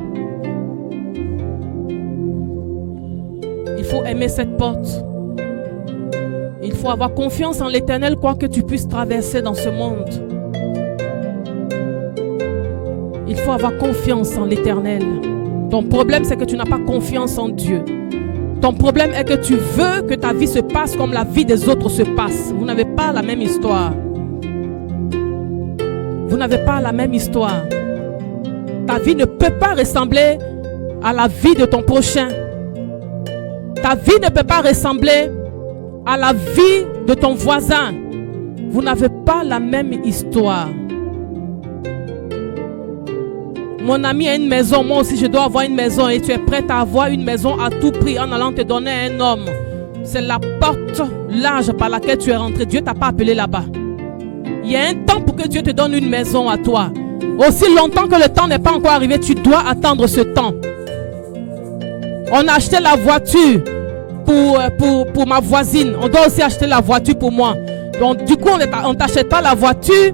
Il faut aimer cette porte. Il faut avoir confiance en l'Éternel, quoi que tu puisses traverser dans ce monde. Il faut avoir confiance en l'Éternel. Ton problème, c'est que tu n'as pas confiance en Dieu. Ton problème est que tu veux que ta vie se passe comme la vie des autres se passe. Vous n'avez pas la même histoire. Vous n'avez pas la même histoire. Ta vie ne peut pas ressembler à la vie de ton prochain. Ta vie ne peut pas ressembler à la vie de ton voisin. Vous n'avez pas la même histoire. Mon ami a une maison, moi aussi je dois avoir une maison et tu es prête à avoir une maison à tout prix en allant te donner un homme. c'est la porte large par laquelle tu es rentré. Dieu ne t'a pas appelé là-bas. Il y a un temps pour que Dieu te donne une maison à toi. Aussi longtemps que le temps n'est pas encore arrivé, tu dois attendre ce temps. On a acheté la voiture pour ma voisine. On doit aussi acheter la voiture pour moi. Donc du coup, on ne t'achète pas la voiture.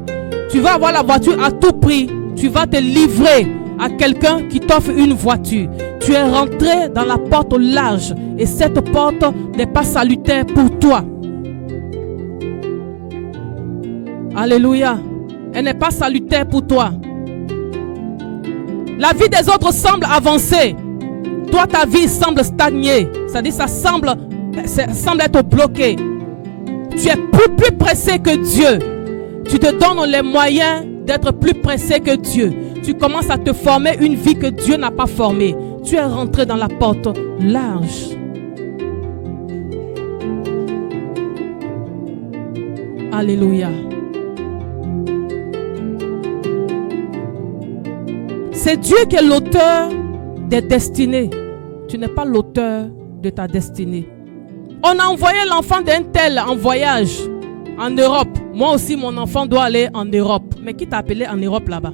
Tu vas avoir la voiture à tout prix. Tu vas te livrer à quelqu'un qui t'offre une voiture. Tu es rentré dans la porte large et cette porte n'est pas salutaire pour toi. Alléluia. Elle n'est pas salutaire pour toi. La vie des autres semble avancer. Toi, ta vie semble stagner. C'est-à-dire ça semble être bloqué. Tu es plus pressé que Dieu. Tu te donnes les moyens d'être plus pressé que Dieu. Tu commences à te former une vie que Dieu n'a pas formée. Tu es rentré dans la porte large. Alléluia. C'est Dieu qui est l'auteur des destinées. Tu n'es pas l'auteur de ta destinée. On a envoyé l'enfant d'un tel en voyage en Europe. Moi aussi, mon enfant doit aller en Europe. Mais qui t'a appelé en Europe là-bas?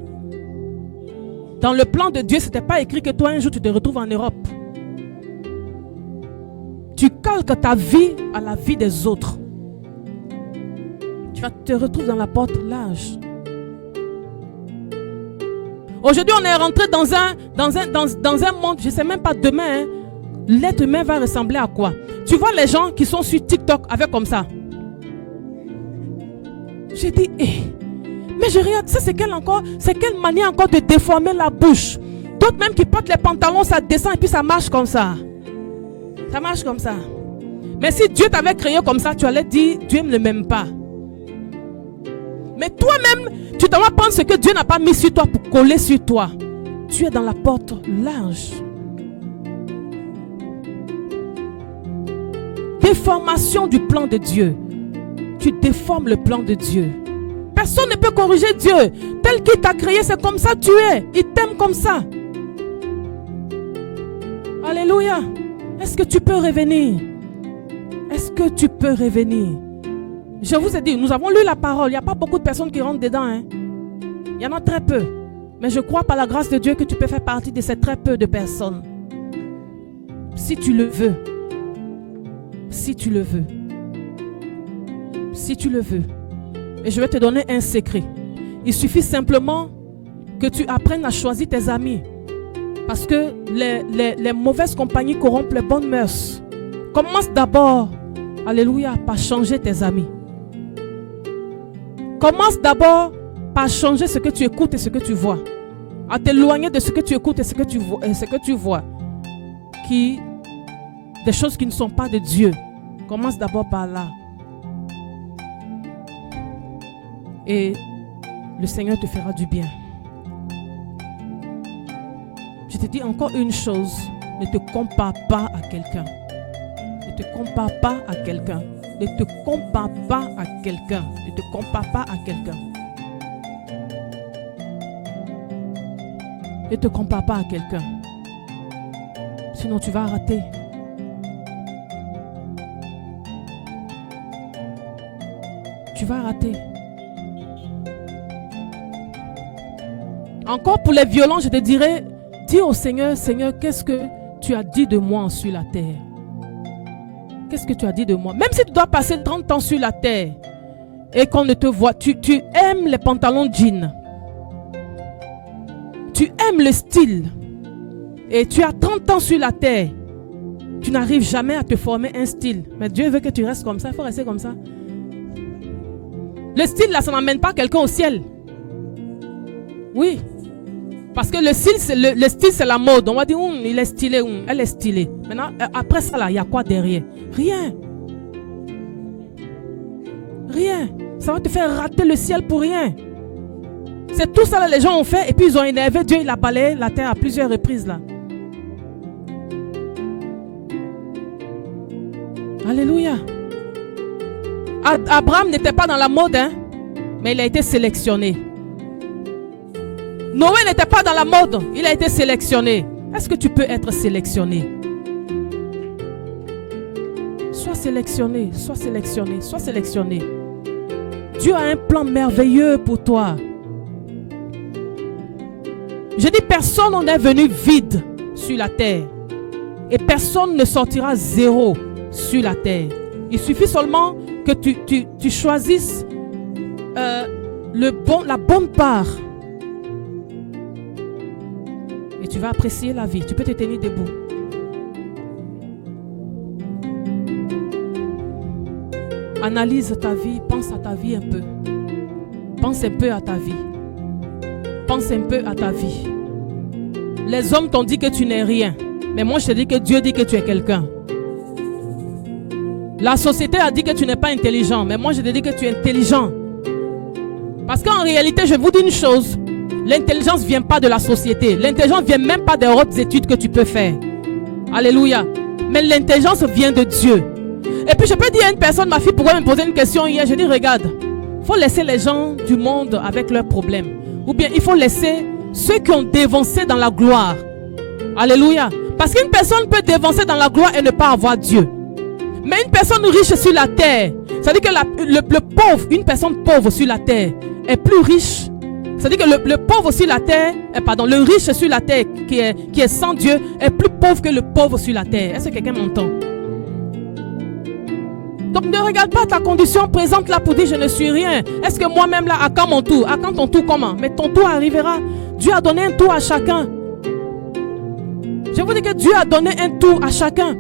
Dans le plan de Dieu, ce n'était pas écrit que toi, un jour, tu te retrouves en Europe. Tu calques ta vie à la vie des autres. Tu te retrouves dans la porte large. Aujourd'hui, on est rentré dans un monde, je ne sais même pas demain, l'être humain va ressembler à quoi? Tu vois les gens qui sont sur TikTok avec comme ça. J'ai dit, mais je regarde, ça c'est quelle manière encore de déformer la bouche. D'autres même qui portent les pantalons, ça descend et puis ça marche comme ça. Ça marche comme ça. Mais si Dieu t'avait créé comme ça, tu allais dire, Dieu ne m'aime pas. Mais toi-même, tu dois prendre ce que Dieu n'a pas mis sur toi pour coller sur toi. Tu es dans la porte large. Déformation du plan de Dieu. Tu déformes le plan de Dieu. Personne ne peut corriger Dieu. Tel qu'il t'a créé, c'est comme ça tu es. Il t'aime comme ça. Alléluia. Est-ce que tu peux revenir? Est-ce que tu peux revenir? Je vous ai dit, nous avons lu la parole. Il n'y a pas beaucoup de personnes qui rentrent dedans. Il y en a très peu. Mais je crois par la grâce de Dieu que tu peux faire partie de ces très peu de personnes. Si tu le veux. Si tu le veux. Si tu le veux. Et je vais te donner un secret. Il suffit simplement que tu apprennes à choisir tes amis. Parce que les mauvaises compagnies corrompent les bonnes mœurs. Commence d'abord, alléluia, par changer tes amis. Commence d'abord par changer ce que tu écoutes et ce que tu vois. À t'éloigner de ce que tu écoutes et ce que tu vois. Des choses qui ne sont pas de Dieu. Commence d'abord par là. Et le Seigneur te fera du bien. Je te dis encore une chose. Ne te compare pas à quelqu'un. Ne te compare pas à quelqu'un. Ne te compare pas à quelqu'un. Ne te compare pas à quelqu'un. Ne te compare pas à quelqu'un. Sinon tu vas rater. Tu vas rater. Encore pour les violents, je te dirais, dis au Seigneur, Seigneur, qu'est-ce que tu as dit de moi sur la terre? Qu'est-ce que tu as dit de moi? Même si tu dois passer 30 ans sur la terre et qu'on ne te voit, tu aimes les pantalons jeans. Tu aimes le style. Et tu as 30 ans sur la terre. Tu n'arrives jamais à te former un style. Mais Dieu veut que tu restes comme ça. Il faut rester comme ça. Le style là, ça n'emmène pas quelqu'un au ciel. Oui. Parce que le style, c'est la mode. On va dire, il est stylé, elle est stylée. Maintenant, après ça, là, il y a quoi derrière? Rien. Rien. Ça va te faire rater le ciel pour rien. C'est tout ça, là, les gens ont fait. Et puis, ils ont énervé Dieu. Il a balayé la terre à plusieurs reprises, là. Alléluia. Abraham n'était pas dans la mode, mais il a été sélectionné. Noé n'était pas dans la mode, il a été sélectionné. Est-ce que tu peux être sélectionné? Sois sélectionné, sois sélectionné, sois sélectionné. Dieu a un plan merveilleux pour toi. Je dis, personne n'est venu vide sur la terre. Et personne ne sortira zéro sur la terre. Il suffit seulement que tu choisisses la bonne part. Et tu vas apprécier la vie. Tu peux te tenir debout. Analyse ta vie, pense à ta vie un peu. Pense un peu à ta vie. Pense un peu à ta vie. Les hommes t'ont dit que tu n'es rien. Mais moi je te dis que Dieu dit que tu es quelqu'un. La société a dit que tu n'es pas intelligent. Mais moi je te dis que tu es intelligent. Parce qu'en réalité, je vous dis une chose. L'intelligence ne vient pas de la société. L'intelligence ne vient même pas des hautes études que tu peux faire. Alléluia. Mais l'intelligence vient de Dieu. Et puis je peux dire à une personne, ma fille pourrait me poser une question hier. Je dis, regarde, il faut laisser les gens du monde avec leurs problèmes. Ou bien il faut laisser ceux qui ont dévancé dans la gloire. Alléluia. Parce qu'une personne peut dévancer dans la gloire et ne pas avoir Dieu. Mais une personne riche sur la terre, ça veut dire que le pauvre, une personne pauvre sur la terre est plus riche. Ça veut dire que le pauvre sur la terre, le riche sur la terre qui est sans Dieu est plus pauvre que le pauvre sur la terre. Est-ce que quelqu'un m'entend? Donc ne regarde pas ta condition présente là pour dire je ne suis rien. Est-ce que moi-même là, à quand mon tour? À quand ton tour comment? Mais ton tour arrivera. Dieu a donné un tour à chacun. Je vous dis que Dieu a donné un tour à chacun.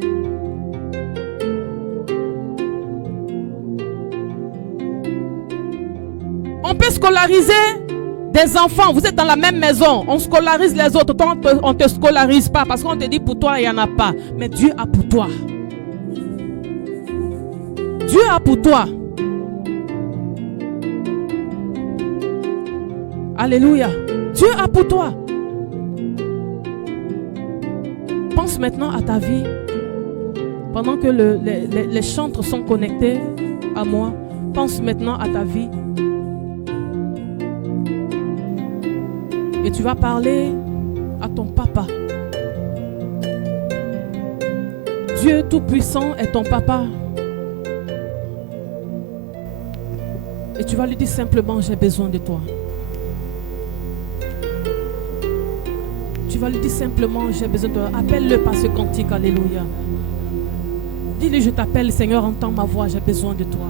On peut scolariser des enfants. Vous êtes dans la même maison. On scolarise les autres. Toi, on ne te scolarise pas parce qu'on te dit pour toi, il n'y en a pas. Mais Dieu a pour toi. Dieu a pour toi. Alléluia. Dieu a pour toi. Pense maintenant à ta vie. Pendant que les chantres sont connectés à moi, pense maintenant à ta vie. Et tu vas parler à ton papa. Dieu Tout-Puissant est ton papa. Et tu vas lui dire simplement, j'ai besoin de toi. Tu vas lui dire simplement, j'ai besoin de toi. Appelle-le par ce cantique, alléluia. Dis-lui, je t'appelle, Seigneur, entends ma voix, j'ai besoin de toi.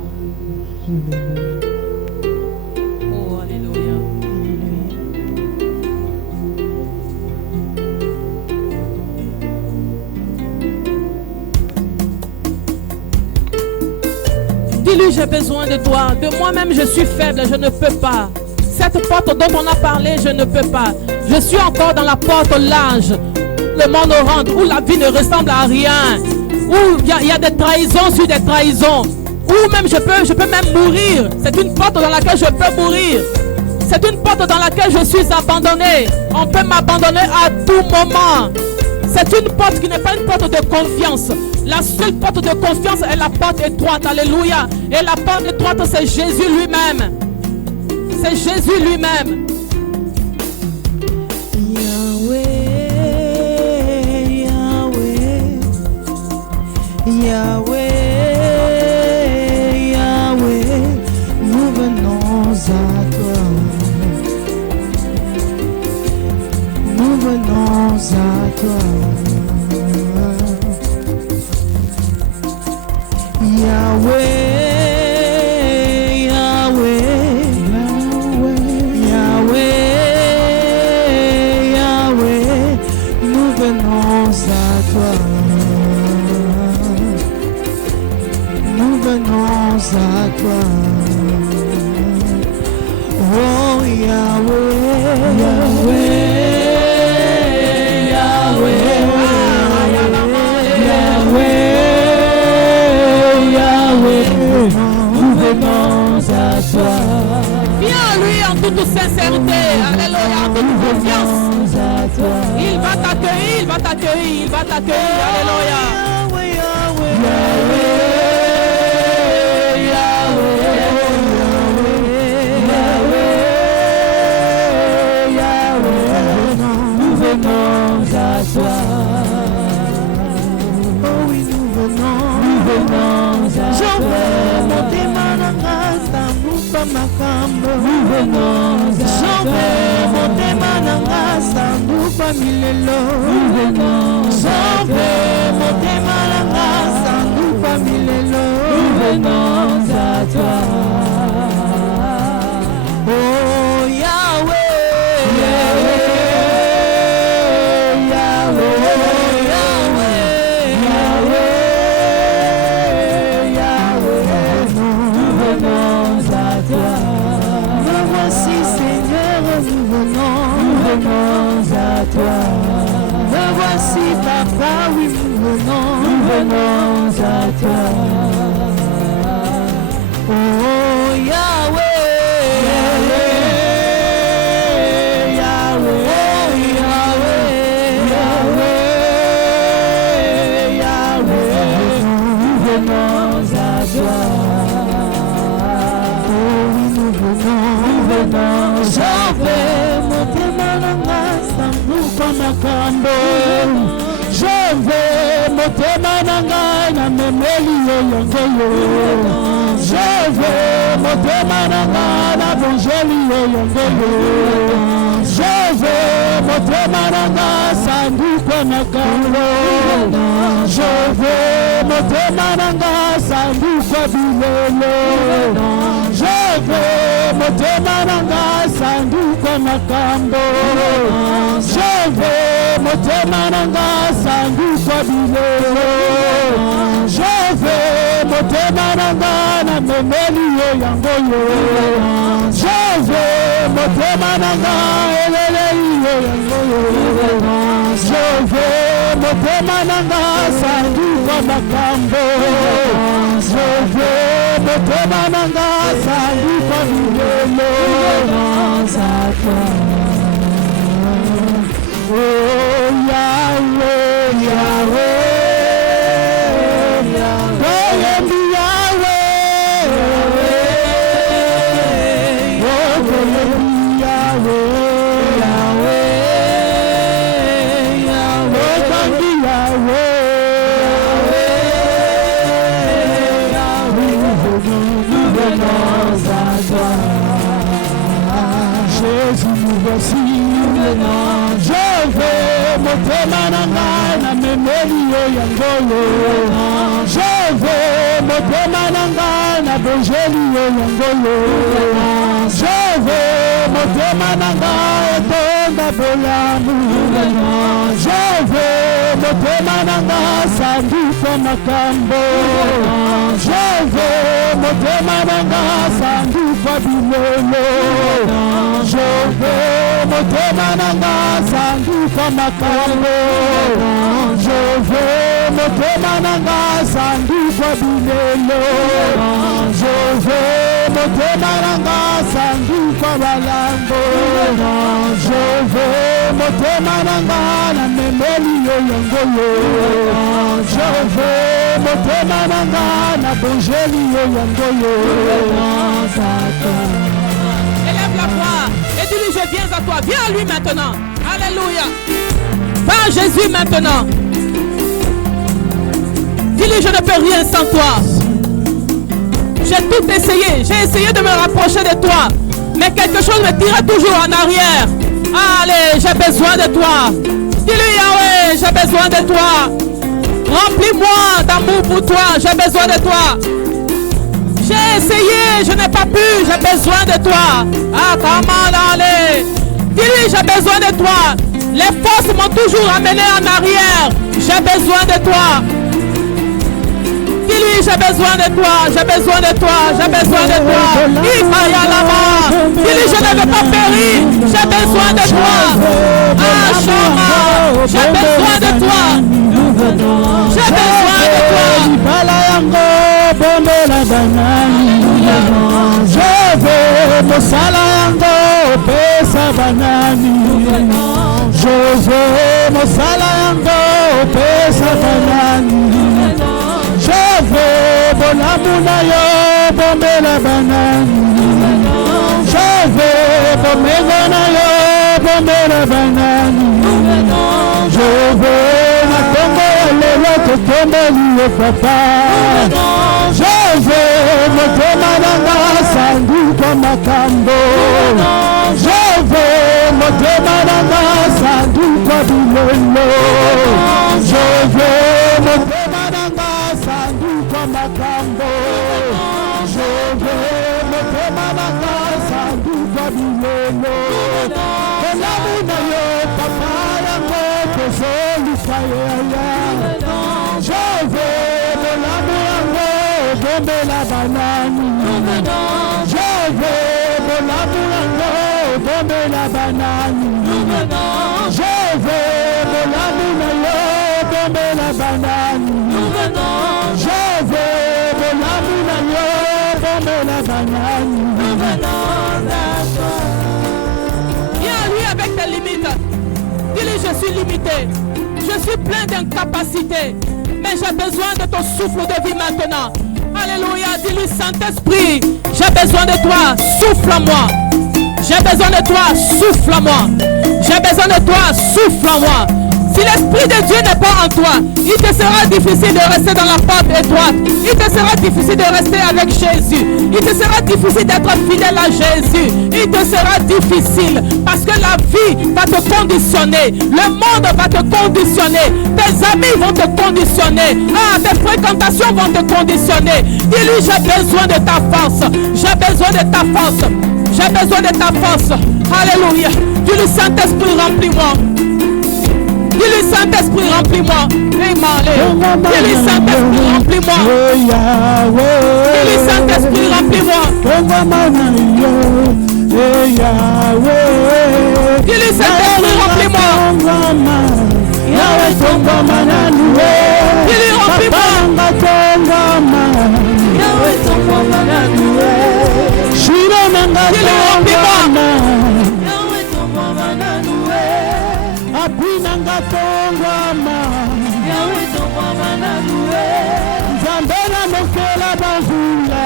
Oh, alléluia. Dis-lui, j'ai besoin de toi. De moi-même, je suis faible, je ne peux pas. Cette porte dont on a parlé, je ne peux pas. Je suis encore dans la porte large, le monde orange, où la vie ne ressemble à rien. Où il y a des trahisons sur des trahisons. Où même je peux même mourir. C'est une porte dans laquelle je peux mourir. C'est une porte dans laquelle je suis abandonné. On peut m'abandonner à tout moment. C'est une porte qui n'est pas une porte de confiance. La seule porte de confiance est la porte étroite. Alléluia. Et la porte étroite, c'est Jésus lui-même. C'est Jésus lui-même. Yahweh, Yahweh, Yahweh, Yahweh, nous venons à toi. Nous venons à toi. Yahweh. À toi, oh Yahweh, Yahweh, Yahweh, Yahweh, Yahweh, nous venons à toi. Viens à lui en toute sincérité, alléluia, en toute confiance. Il va t'accueillir, il va t'accueillir, il va t'accueillir, alléluia. Yahweh. Oh oui, nous venons sanduka makambo. Nous venons à Sauve motema nanga sanduka milelo. Nous venons Sauve motema nanga sanduka milelo. Nous venons à toi. Oh Yahweh, Yahweh, Yahweh, Yahweh, Yahweh, nous venons à toi. nous voici Seigneur, nous venons à toi. nous voici Papa, oui nous venons à toi. Oh Yahweh, je veux motema nanga na memeli yongo. Je veux motema nanga na bongeli yongo. Je veux motema nanga sanduka makambo. Je veux motema nanga sanduka bilelo. Je veux motema nanga sanduka makambo. Je veux motema nanga sanduka bilelo. Je veux motema nanga na memeli yango. Je veux motema nanga elele yango. Je veux motema nanga sanduka makambo. Je veux motema nanga sanduka bilelo. Oh Yahweh, Yahweh, Yahweh, Jésus, nous voici. Je veux motema nanga na memeli yango. Je veux motema nanga na bongeli yango. Je veux motema nanga etonda bolamu. Je veux motema nanga sanduka makambo. Je veux motema nanga sanduka bilelo. Je veux motema nanga sanduka makambo. Je veux motema nanga sanduka bilelo. Je veux motema nanga sanduka balambo. Je veux motema nanga na memeli yango. Je veux motema nanga na bongeli yango. Élève la voix et dis-lui je viens à toi. Viens à lui maintenant. Alléluia. Va à Jésus maintenant. Dis-lui je ne peux rien sans toi. J'ai tout essayé. J'ai essayé de me rapprocher de toi. Mais quelque chose me tirait toujours en arrière. Allez, j'ai besoin de toi. Dis-lui Yahweh, j'ai besoin de toi. Remplis-moi d'amour pour toi. J'ai besoin de toi. J'ai essayé, je n'ai pas pu, j'ai besoin de toi. Ah, comment aller? Dis-lui, j'ai besoin de toi. Les forces m'ont toujours amené en arrière. J'ai besoin de toi. Dis-lui, j'ai besoin de toi, j'ai besoin de toi, j'ai besoin de toi. Il va y là-bas. Dis-lui, je ne veux pas périr. J'ai besoin de toi. Ah, Choma, j'ai besoin de toi. J'ai besoin de toi. Je veux mosala yango pesa banani. Je veux mosala yango pesa banani. Je veux bolamu na yo bombela banani. Je veux bomengo na yo bombela banani. Je veux matongo ya lelo totombeli yo papa. Je veux motema nanga sanduka makambo. Je veux motema nanga sanduku bilelo. Je veux motema nanga sanduku makambo. Je veux motema nanga sanduku bilelo. Olamu na yo papa yango kozoluka yaya. Je veux olamu yango bombela banani. Je veux olamu yango bombela banani. Je veux olamu na yo bombela banani. Je veux olamu na yo bombela banani. Viens à lui avec tes limites. Dis-lui, je suis limité. Je suis plein d'incapacité. Mais j'ai besoin de ton souffle de vie maintenant. Alléluia. Dis-lui, Saint-Esprit, j'ai besoin de toi. Souffle en moi. J'ai besoin de toi. Souffle en moi. J'ai besoin de toi. Souffle en moi. Si l'Esprit de Dieu n'est pas en toi, il te sera difficile de rester dans la porte étroite. Il te sera difficile de rester avec Jésus. Il te sera difficile d'être fidèle à Jésus. Il te sera difficile parce que la vie va te conditionner. Le monde va te conditionner. Tes amis vont te conditionner. Tes fréquentations vont te conditionner. Dis-lui, j'ai besoin de ta force. J'ai besoin de ta force. J'ai besoin de ta force. Alléluia. Dis-lui, Saint-Esprit, remplis-moi. Dis-lui, Saint-Esprit, remplis-moi. Dis-lui, Saint-Esprit, remplis-moi. Dis-lui, Saint-Esprit, remplis-moi. Dis-lui, Saint-Esprit, remplis-moi. Dis-lui, remplis-moi. Dis-lui, remplis-moi. Apinanga tongwama Yawe tongwama na luwe Nzambena mokela bavula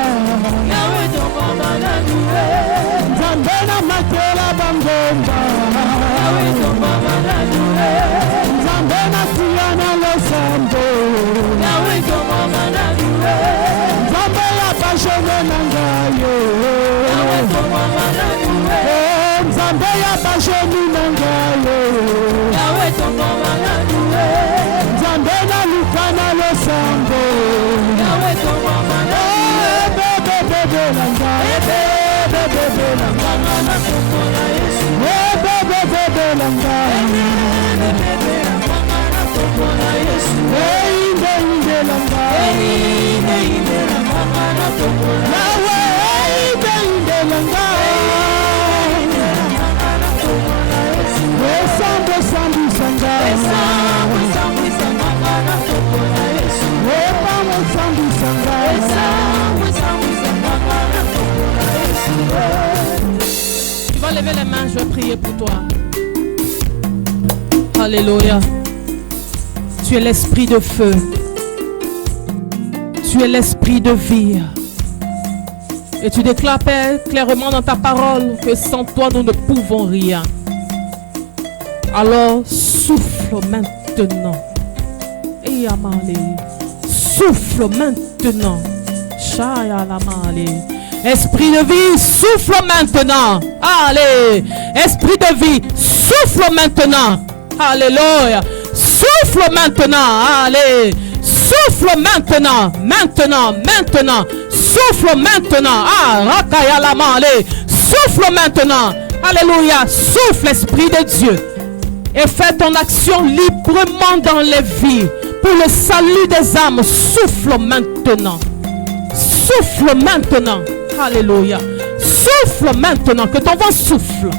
Yawe tongwama na luwe Nzambena makela bangomba Yawe tongwama na luwe Nzambena siyana losambo Yawe tongwama na luwe Nzambela bashone nangayo Yawe tongwama na luwe Nzambela bashone nangayo Nzambena lukana losambo Yawe tongwa mana bebe langa bebe langa na tokola Yesu bebe langa bebe langa na tokola Yesu inde langa inde langa na tokola Yawe inde langa Tu vas lever les mains, je vais prier pour toi. Alléluia. Tu es l'esprit de feu. Tu es l'esprit de vie. Et tu déclares, Père, clairement dans ta parole que sans toi, nous ne pouvons rien. Alors, souffle maintenant. Et Amale. Souffle maintenant. Esprit de vie, souffle maintenant. Allez. Esprit de vie, souffle maintenant. Alléluia. Souffle maintenant. Allez. Souffle maintenant. Maintenant. Souffle maintenant. Rakaya la allez. Souffle maintenant. Alléluia. Souffle, Esprit de Dieu. Et fais ton action librement dans les vies. Pour le salut des âmes. Souffle maintenant. Souffle maintenant. Alléluia. Souffle maintenant. Que ton vent souffle.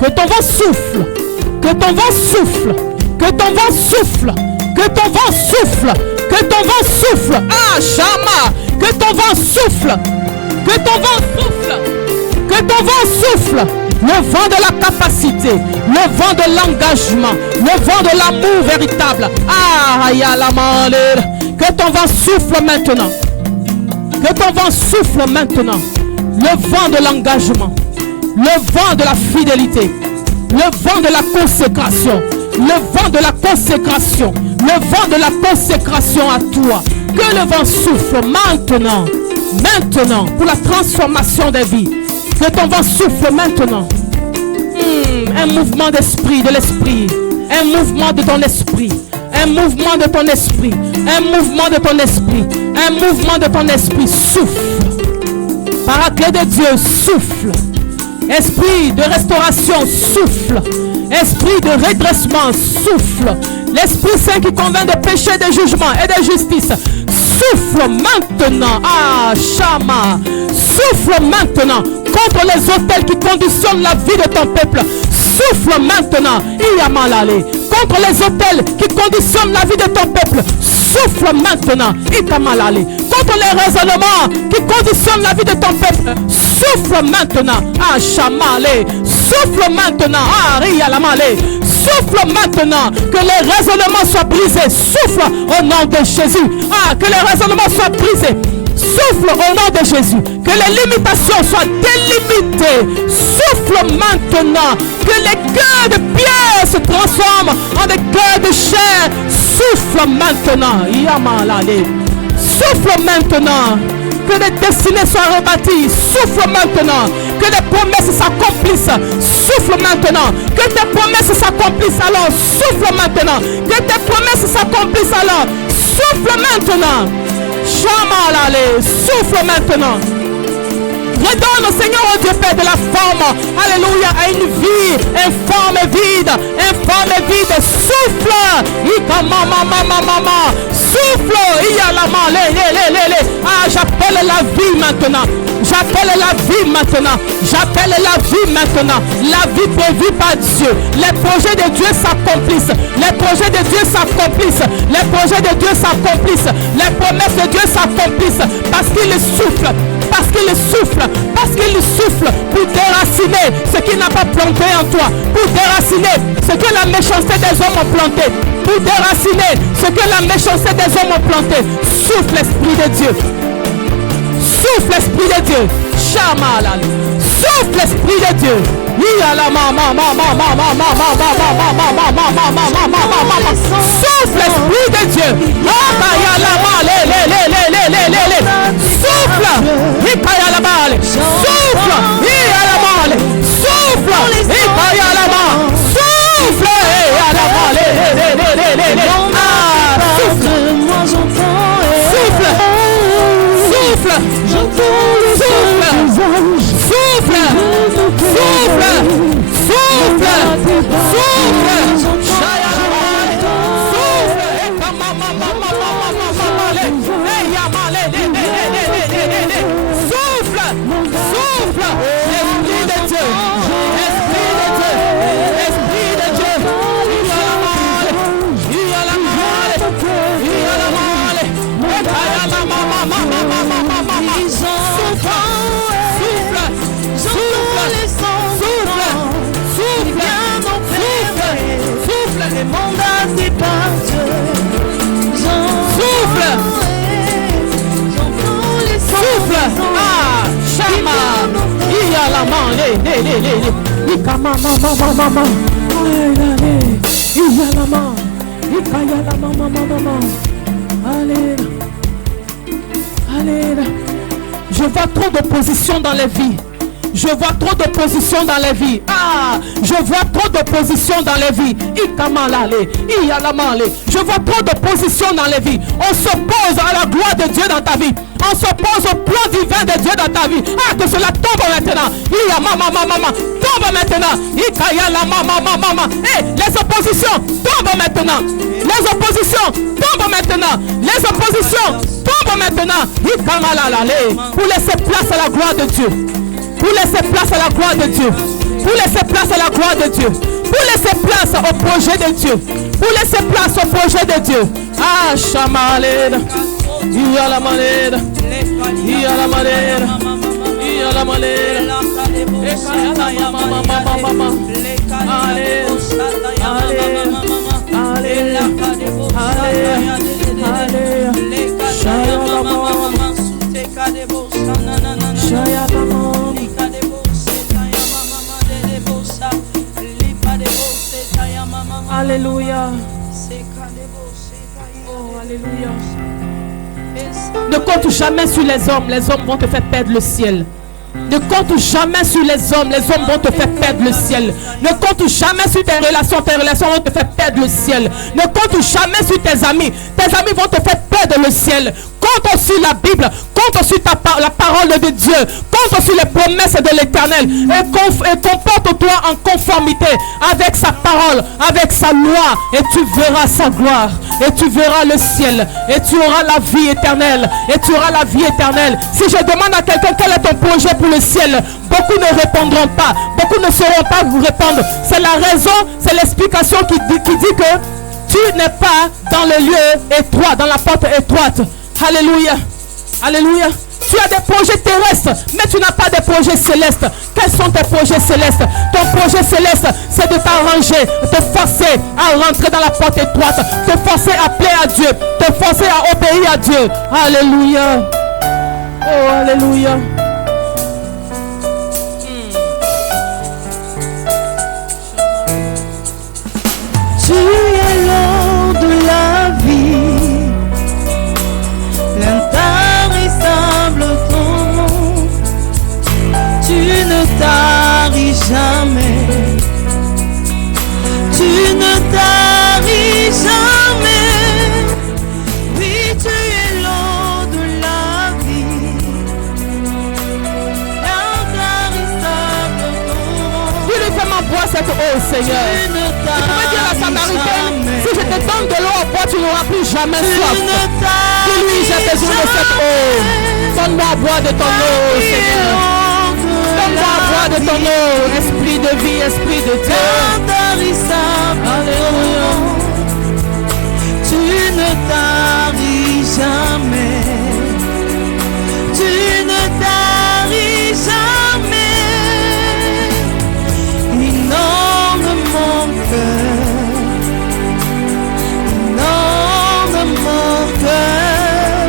Que ton vent souffle. Que ton vent souffle. Que ton vent souffle. Que ton vent souffle. Que ton vent souffle. Shama. Que ton vent souffle. Que ton vent souffle. Que ton vent souffle. Le vent de la capacité. Le vent de l'engagement. Le vent de l'amour véritable. Que ton vent souffle maintenant. Que ton vent souffle maintenant. Le vent de l'engagement. Le vent de la fidélité. Le vent de la consécration. Le vent de la consécration. Le vent de la consécration à toi. Que le vent souffle maintenant. Maintenant. Pour la transformation des vies. Que ton vent souffle maintenant. Un mouvement d'esprit, de l'esprit. Un mouvement de ton esprit. Un mouvement de ton esprit. Un mouvement de ton esprit. Un mouvement de ton esprit. Souffle. Paraclet de Dieu, souffle. Esprit de restauration, souffle. Esprit de redressement, souffle. L'Esprit Saint qui convainc de péché, de jugement et de justice, souffle maintenant. Ah, Shama. Souffle maintenant contre les autels qui conditionnent la vie de ton peuple. Souffle maintenant. Iyamalale. Contre les autels qui conditionnent la vie de ton peuple. Souffle maintenant. Ikamalale. Contre les raisonnements qui conditionnent la vie de ton peuple. Souffle maintenant. Ah, Shamale. Souffle maintenant. Ah, Riyalamale. Souffle maintenant. Que les raisonnements soient brisés. Souffle au nom de Jésus. Ah, que les raisonnements soient brisés. Souffle au nom de Jésus. Que les limitations soient délimitées. Souffle maintenant. Que les cœurs de pierre se transforment en des cœurs de chair. Souffle maintenant. Yamalale. Souffle maintenant. Que les destinées soient rebâties. Souffle maintenant. Que les promesses s'accomplissent. Souffle maintenant. Que tes promesses s'accomplissent alors. Souffle maintenant. Que tes promesses s'accomplissent alors. Souffle maintenant. Shamalale, souffle maintenant. Redonne au Seigneur au Dieu Père de la forme, alléluia, à une vie informe et vide, informe et vide. Souffle, souffle, ah, j'appelle la vie maintenant. J'appelle la vie maintenant. J'appelle la vie maintenant. La vie prévue par Dieu. Les projets de Dieu s'accomplissent. Les projets de Dieu s'accomplissent. Les projets de Dieu s'accomplissent. Les promesses de Dieu s'accomplissent. Parce qu'il souffle. Parce qu'il souffle. Parce qu'il souffle pour déraciner ce qui n'a pas planté en toi. Pour déraciner ce que la méchanceté des hommes ont planté. Pour déraciner ce que la méchanceté des hommes ont planté. Souffle l'Esprit de Dieu. Souffle l'Esprit de Dieu. Shamalal. Souffle l'Esprit de Dieu. Souffle l'Esprit de Dieu. Souffle. Je vois trop d'opposition dans les vies. Je vois trop d'opposition dans les vies. Ah, je vois trop d'opposition dans les vies. Je vois trop d'opposition dans les vies. On s'oppose à la gloire de Dieu dans ta vie. On s'oppose au plan divin de Dieu dans ta vie. Ah, que cela tombe maintenant. Tombe maintenant. Les oppositions tombent maintenant. Les oppositions tombent maintenant. Les oppositions tombent maintenant. Pour laisser place à la gloire de Dieu. Pour laisser place à la gloire de Dieu. Pour laisser place à la gloire de Dieu. Pour laisser place au projet de Dieu. Pour laisser place au projet de Dieu. Ah, Shamaled. Il y a la manera. Il y a la manera. Il y a la manera. Alléluia. Oh, alléluia. Ne compte jamais sur les hommes vont te faire perdre le ciel. Ne compte jamais sur les hommes vont te faire perdre le ciel. Ne compte jamais sur tes relations vont te faire perdre le ciel. Ne compte jamais sur tes amis vont te faire perdre le ciel. Compte sur la Bible, compte sur la parole de Dieu, compte sur les promesses de l'Éternel et comporte-toi en conformité avec sa parole, avec sa loi, et tu verras sa gloire, et tu verras le ciel, et tu auras la vie éternelle, et tu auras la vie éternelle. Si je demande à quelqu'un quel est ton projet pour le ciel, beaucoup ne répondront pas, beaucoup ne sauront pas vous répondre. C'est la raison, c'est l'explication qui dit que tu n'es pas dans le lieu étroit, dans la porte étroite. Alléluia. Alléluia. Tu as des projets terrestres, mais tu n'as pas de projets célestes. Quels sont tes projets célestes? Ton projet céleste, c'est de t'arranger, te forcer à rentrer dans la porte étroite, te forcer à plaire à Dieu, te forcer à obéir à Dieu. Alléluia. Oh, alléluia. Tu es l'eau de la vie, l'intarissable ton nom. Tu ne taris jamais, tu ne taris jamais. Oui, tu es l'eau de la vie, l'intarissable ton nom. Dis-lui comment boire cette eau, Seigneur. Tu peux dire à la Samaritaine, si je te donne de l'eau à boire, tu n'auras plus jamais soif. Dis-lui, j'ai besoin de cette eau. Donne-moi à boire de ton eau, Seigneur. Donne-moi à boire de ton eau, esprit de vie, esprit de Dieu. Alléluia. Tu ne taris jamais, tu ne taris jamais. Inonde mon cœur, inonde mon cœur,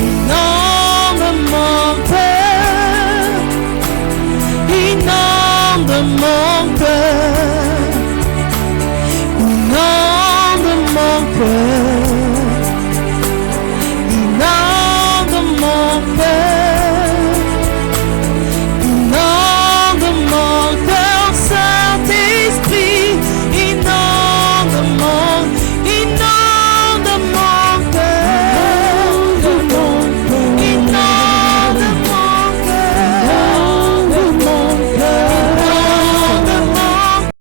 inonde mon cœur, inonde mon cœur.